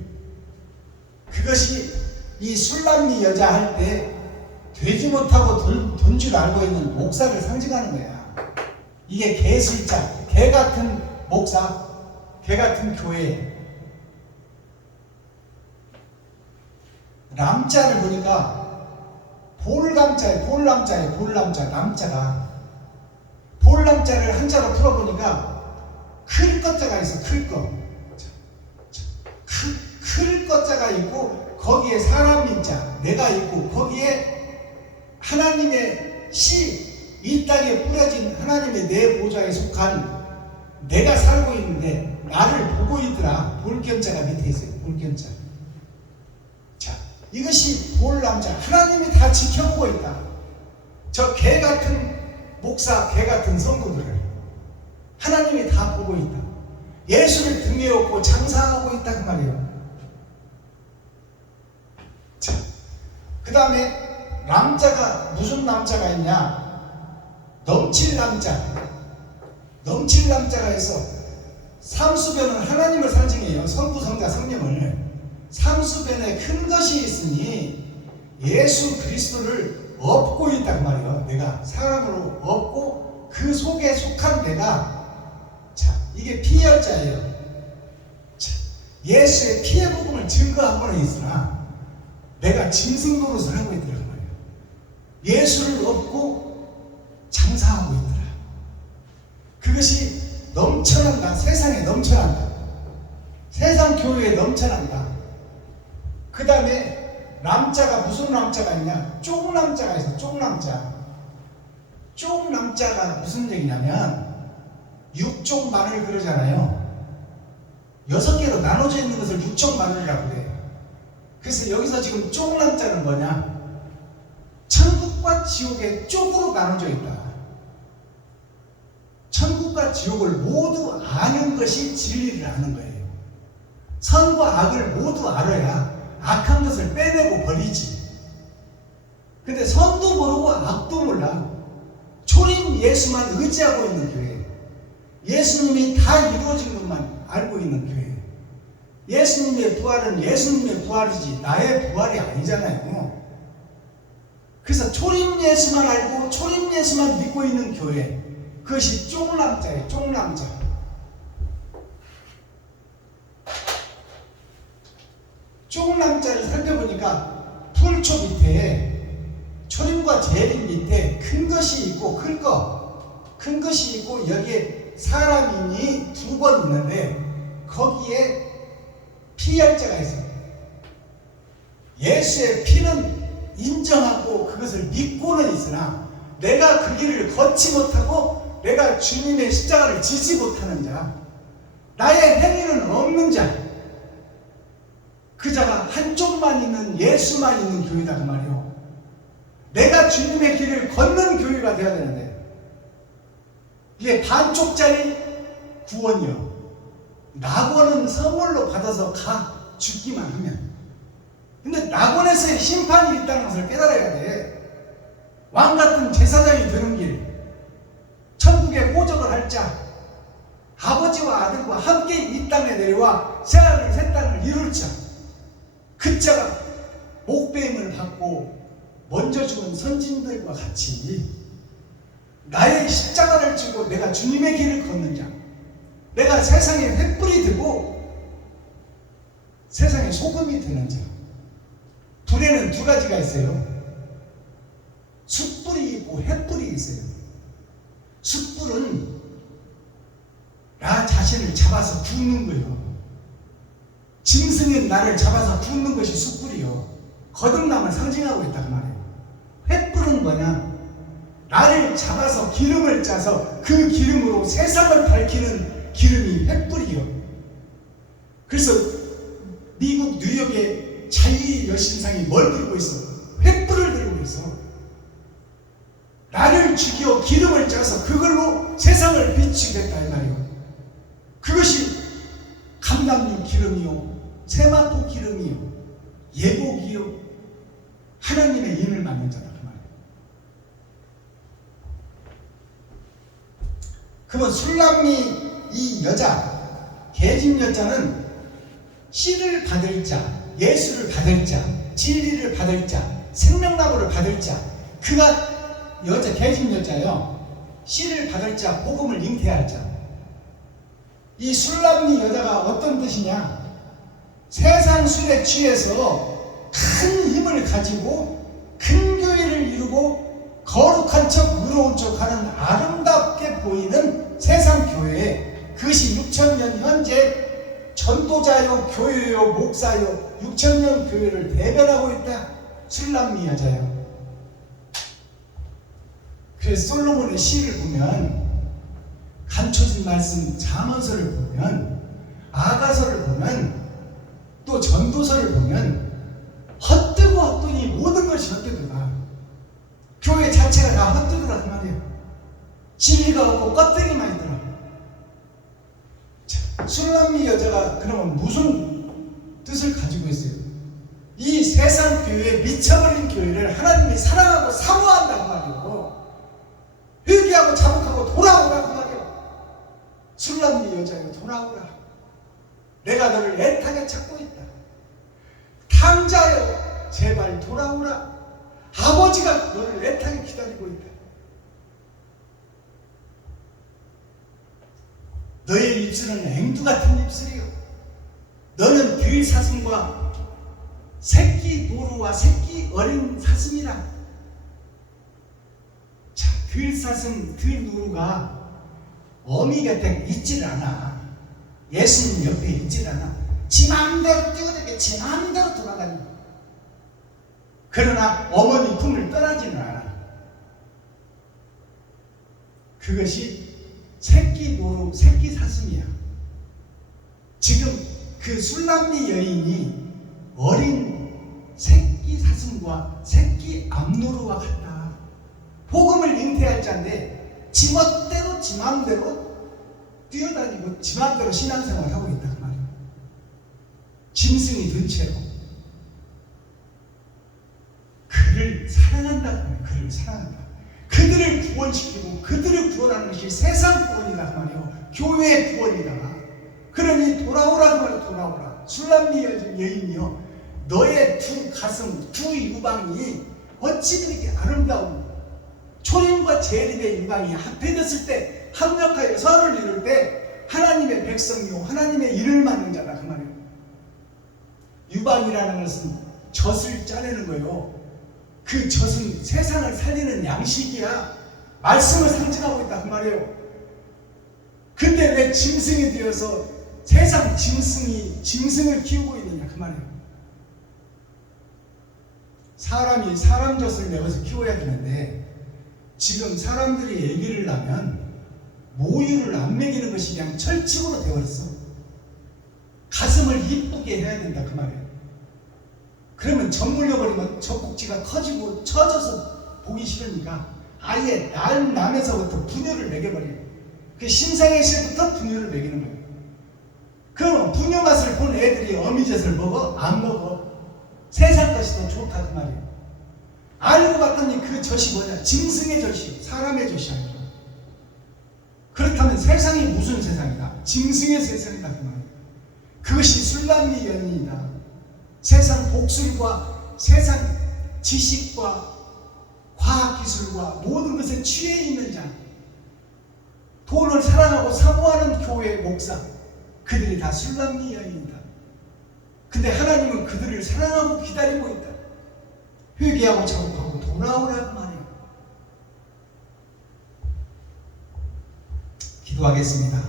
그것이 이 술남미 여자 할 때 되지 못하고 돈 줄 알고 있는 목사를 상징하는 거야. 이게 개술자, 개 같은 목사, 개 같은 교회. 남자를 보니까 볼감자에, 볼남자에, 볼남자, 남자가. 볼남자를 한자로 풀어보니까 클 것자가 있어. 클 것. 클 것자가 있고, 거기에 사람 인자, 내가 있고, 거기에 하나님의 씨, 이 땅에 뿌려진 하나님의 내 보좌에 속한 내가 살고 있는데 나를 보고 있더라. 볼견자가 밑에 있어요. 볼견자. 자, 이것이 볼남자. 하나님이 다 지켜보고 있다. 저 개 같은 목사, 개 같은 성도들을 하나님이 다 보고 있다. 예수를 등에 업고 장사하고 있다 그 말이에요. 자, 그 다음에 남자가, 무슨 남자가 있냐? 넘칠 남자. 넘칠 남자가 있어. 삼수변은 하나님을 상징해요. 성부, 성자, 성령을. 삼수변에 큰 것이 있으니 예수 그리스도를 업고 있단 말이에요. 내가 사람으로 업고 그 속에 속한 내가. 자, 이게 피혈자예요. 자, 예수의 피의 복음을 증거한 거는 있으나 내가 짐승 노릇을 하고 있더라. 예수를 얻고 장사하고 있더라. 그것이 넘쳐난다. 세상에 넘쳐난다. 세상 교회에 넘쳐난다. 그 다음에 남자가, 무슨 남자가 있냐? 쪽남자가 있어. 쪽남자. 쪽남자가 무슨 얘기냐면, 육쪽 마늘 그러잖아요. 6개로 나눠져 있는 것을 육쪽 마늘이라고 그래. 그래서 여기서 지금 쪽남자는 뭐냐? 천국과 지옥의 쪽으로 나눠져 있다. 천국과 지옥을 모두 아는 것이 진리를 아는 거예요. 선과 악을 모두 알아야 악한 것을 빼내고 버리지. 근데 선도 모르고 악도 몰라. 초림 예수만 의지하고 있는 교회. 예수님이 다 이루어진 것만 알고 있는 교회. 예수님의 부활은 예수님의 부활이지 나의 부활이 아니잖아요. 그래서 초림 예수만 알고 초림 예수만 믿고 있는 교회. 그것이 쫑남자예요. 쫑남자. 쫑남자를 살펴보니까 풀초 밑에 초림과 재림 밑에 큰 것이 있고 큰 것이 있고 여기에 사람인이 2번 있는데 거기에 피열자가 있어요. 예수의 피는 인정하고 그것을 믿고는 있으나 내가 그 길을 걷지 못하고 내가 주님의 십자가를 지지 못하는 자, 나의 행위는 없는 자, 그 자가 한쪽만 있는 예수만 있는 교회다 그 말이요. 내가 주님의 길을 걷는 교회가 되어야 되는데 이게 반쪽짜리 구원이요. 낙원은 선물로 받아서 가 죽기만 하면. 근데 낙원에서의 심판이 있다는 것을 깨달아야 돼. 왕같은 제사장이 되는 길, 천국에 호적을 할 자, 아버지와 아들과 함께 이 땅에 내려와 새하늘 새 땅을 이룰 자, 그 자가 목배임을 받고 먼저 죽은 선진들과 같이 나의 십자가를 지고 내가 주님의 길을 걷는 자, 내가 세상의 횃불이 되고 세상의 소금이 되는 자. 불에는 2가지가 있어요. 숯불이 있고 횃불이 있어요. 숯불은 나 자신을 잡아서 굽는 거예요. 짐승인 나를 잡아서 굽는 것이 숯불이요. 거듭남을 상징하고 있다 그 말이에요. 횃불은 뭐냐? 나를 잡아서 기름을 짜서 그 기름으로 세상을 밝히는 기름이 횃불이요. 그래서 미국 뉴욕의 자유의 여신상이 뭘 들고 있어? 횃불을 들고 있어. 나를 죽여 기름을 짜서 그걸로 세상을 비추겠다 이 말이요. 그것이 감람류 기름이요, 세마포 기름이요, 예복이요, 하나님의 인을 받는 자다 그 말이에요. 그러면 술람미 이 여자, 계집 여자는 씨를 받을 자, 예수를 받을 자, 진리를 받을 자, 생명나무를 받을 자, 그가 여자, 계집 여자요. 씨를 받을 자, 복음을 잉태할 자. 이 술람미 여자가 어떤 뜻이냐? 세상 술에 취해서 큰 힘을 가지고 큰 교회를 이루고 거룩한 척 의로운 척 하는 아름답게 보이는 세상 교회, 그것이 6,000년 현재 전도자요, 교회요, 목사요, 6,000년 교회를 대변하고 있다. 술람미 여자요. 그래서 솔로몬의 시를 보면, 감춰진 말씀 잠언서를 보면, 아가서를 보면, 또 전도서를 보면 헛되고 헛되니 모든 것이 헛되더라. 교회 자체가 다 헛되더라 그 말이에요. 진리가 없고 껍데기만 있더라. 술람미 여자가 그러면 무슨 뜻을 가지고 있어요? 이 세상 교회에 미쳐버린 교회를 하나님이 사랑하고 사모한다고 말이에요. 회개하고 자복하고 돌아오라 그 말이에요. 술람미 여자여 돌아오라. 내가 너를 애타게 찾고 있다. 탕자여 제발 돌아오라. 아버지가 너를 애타게 기다리고 있다. 너의 입술은 앵두 같은 입술이요. 너는 들 사슴과 새끼 노루와 새끼 어린 사슴이라. 자, 들 사슴, 들 노루가 어미 곁에 있질 않아. 예수님 옆에 있질 않아. 지 마음대로 뛰어들게 지 마음대로 돌아다니고. 그러나 어머니 품을 떠나지는 않아. 그것이 새끼 노루, 새끼 사슴이야. 지금 그 술람미 여인이 어린 새끼 사슴과 새끼 암노루와 같다. 복음을 잉태할 자인데 지 멋대로 지 마음대로 뛰어다니고 지 마음대로 신앙생활을 하고 있다 그 말이에요. 짐승이 든 채로 그를 사랑한다. 그를 사랑한다. 그들을 구원시키고 그들을 구원하는 것이 세상 구원이다 그 말이요. 교회의 구원이다. 그러니 돌아오라 그 말이요. 돌아오라. 술람미 여인이요, 너의 두 가슴, 두 유방이 어찌 그렇게 아름다운 초림과 재림의 유방이 합해졌을 때, 합력하여 선을 이룰 때 하나님의 백성이요 하나님의 일을 맡는 자다 그 말이에요. 유방이라는 것은 젖을 짜내는 거예요. 그 젖은 세상을 살리는 양식이야. 말씀을 상징하고 있다 그 말이에요. 근데 왜 짐승이 되어서 세상 짐승을 키우고 있느냐 그 말이에요. 사람이 사람 젖을 내어서 키워야 되는데 지금 사람들이 아기를 낳으면 모유를 안 먹이는 것이 그냥 철칙으로 되어있어. 가슴을 이쁘게 해야 된다 그 말이에요. 그러면 젖 물려버리면 젖꼭지가 커지고 처져서 보기 싫으니까 아예 남에서부터 분유를 먹여버려요. 그 신생의 시부터 분유를 먹이는 거예요. 그러면 분유 맛을 본 애들이 어미젖을 먹어? 안 먹어. 세상 것이 더 좋다 그 말이에요. 알고 봤더니 그 젖이 뭐냐? 짐승의 젖이 사람의 젖이 아니라. 그렇다면 세상이 무슨 세상이다? 짐승의 세상이다 그 말이에요. 그것이 술람미 연인이다. 세상 복술과 세상 지식과 과학기술과 모든 것에 취해 있는 자, 돈을 사랑하고 사모하는 교회 목사, 그들이 다 술람미 여인이다. 근데 하나님은 그들을 사랑하고 기다리고 있다. 회개하고 자복하고 돌아오라는 말이에요. 기도하겠습니다.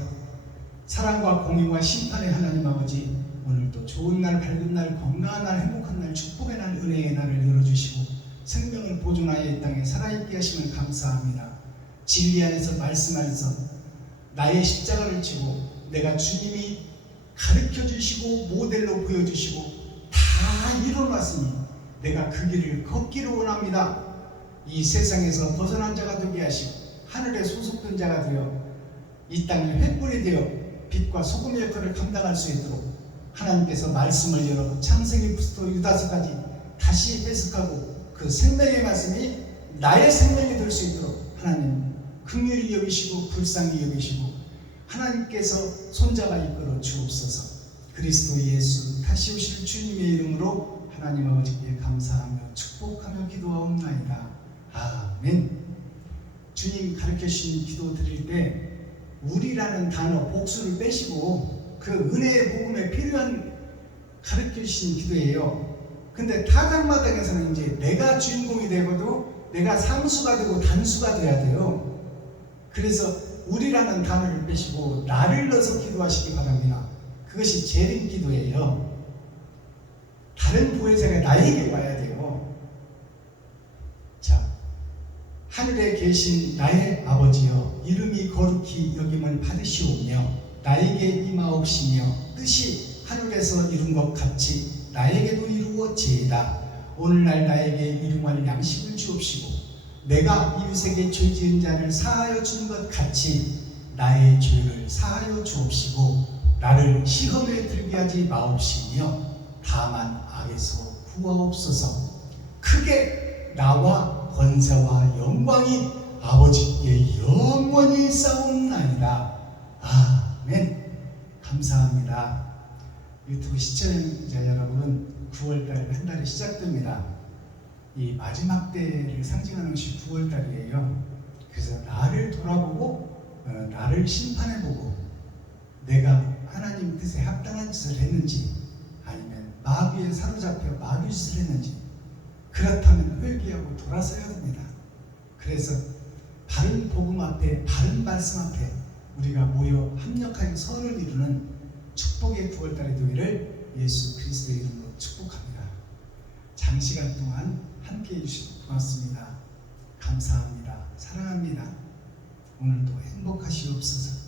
사랑과 공의와 심판의 하나님 아버지, 오늘도 좋은 날, 밝은 날, 건강한 날, 행복한 날, 축복의 날, 은혜의 날을 열어주시고 생명을 보존하여 이 땅에 살아있게 하시면 감사합니다. 진리 안에서 말씀 안에서 나의 십자가를 지고 내가 주님이 가르쳐 주시고 모델로 보여주시고 다 이뤄놨으니 내가 그 길을 걷기를 원합니다. 이 세상에서 벗어난 자가 되게 하시고 하늘에 소속된 자가 되어 이 땅에 횃불이 되어 빛과 소금의 역할을 감당할 수 있도록 하나님께서 말씀을 열어 창세기부터 유다서까지 다시 해석하고 그 생명의 말씀이 나의 생명이 될 수 있도록 하나님 긍휼히 여기시고 불쌍히 여기시고 하나님께서 손잡아 이끌어 주옵소서. 그리스도 예수 다시 오실 주님의 이름으로 하나님 아버지께 감사하며 축복하며 기도하옵나이다. 아멘. 주님 가르쳐 주신 기도 드릴 때 우리라는 단어 복수를 빼시고 그 은혜의 복음에 필요한 가르쳐 주신 기도예요. 근데 타강마당에서는 이제 내가 주인공이 되고도 내가 상수가 되고 단수가 돼야 돼요. 그래서 우리라는 단어를 빼시고 나를 넣어서 기도하시기 바랍니다. 그것이 재림 기도예요. 다른 보혜사가 나에게 와야 돼요. 자, 하늘에 계신 나의 아버지여, 이름이 거룩히 여김을 받으시오며 나에게 임하옵시며 뜻이 하늘에서 이룬 것 같이 나에게도 이루어지이다. 오늘날 나에게 일용할 양식을 주옵시고 내가 이웃에게 죄 지은 자를 사하여 준 것 같이 나의 죄를 사하여 주옵시고 나를 시험에 들게 하지 마옵시며 다만 악에서 구하옵소서. 크게 나와 권세와 영광이 아버지께 영원히 싸움나이다. 아멘. 감사합니다. 유튜브 시청자 여러분, 9월달 한 달이 시작됩니다. 이 마지막 때를 상징하는 것이 9월달이에요. 그래서 나를 돌아보고 나를 심판해보고 내가 하나님 뜻에 합당한 짓을 했는지 아니면 마귀에 사로잡혀 마귀 짓을 했는지, 그렇다면 회개하고 돌아서야 됩니다. 그래서 바른 복음 앞에, 바른 말씀 앞에 우리가 모여 합력하여 선을 이루는 축복의 9월달이 되기를 예수 그리스도의 이름으로 축복합니다. 장시간 동안 함께해 주셔서 고맙습니다. 감사합니다. 사랑합니다. 오늘도 행복하시옵소서.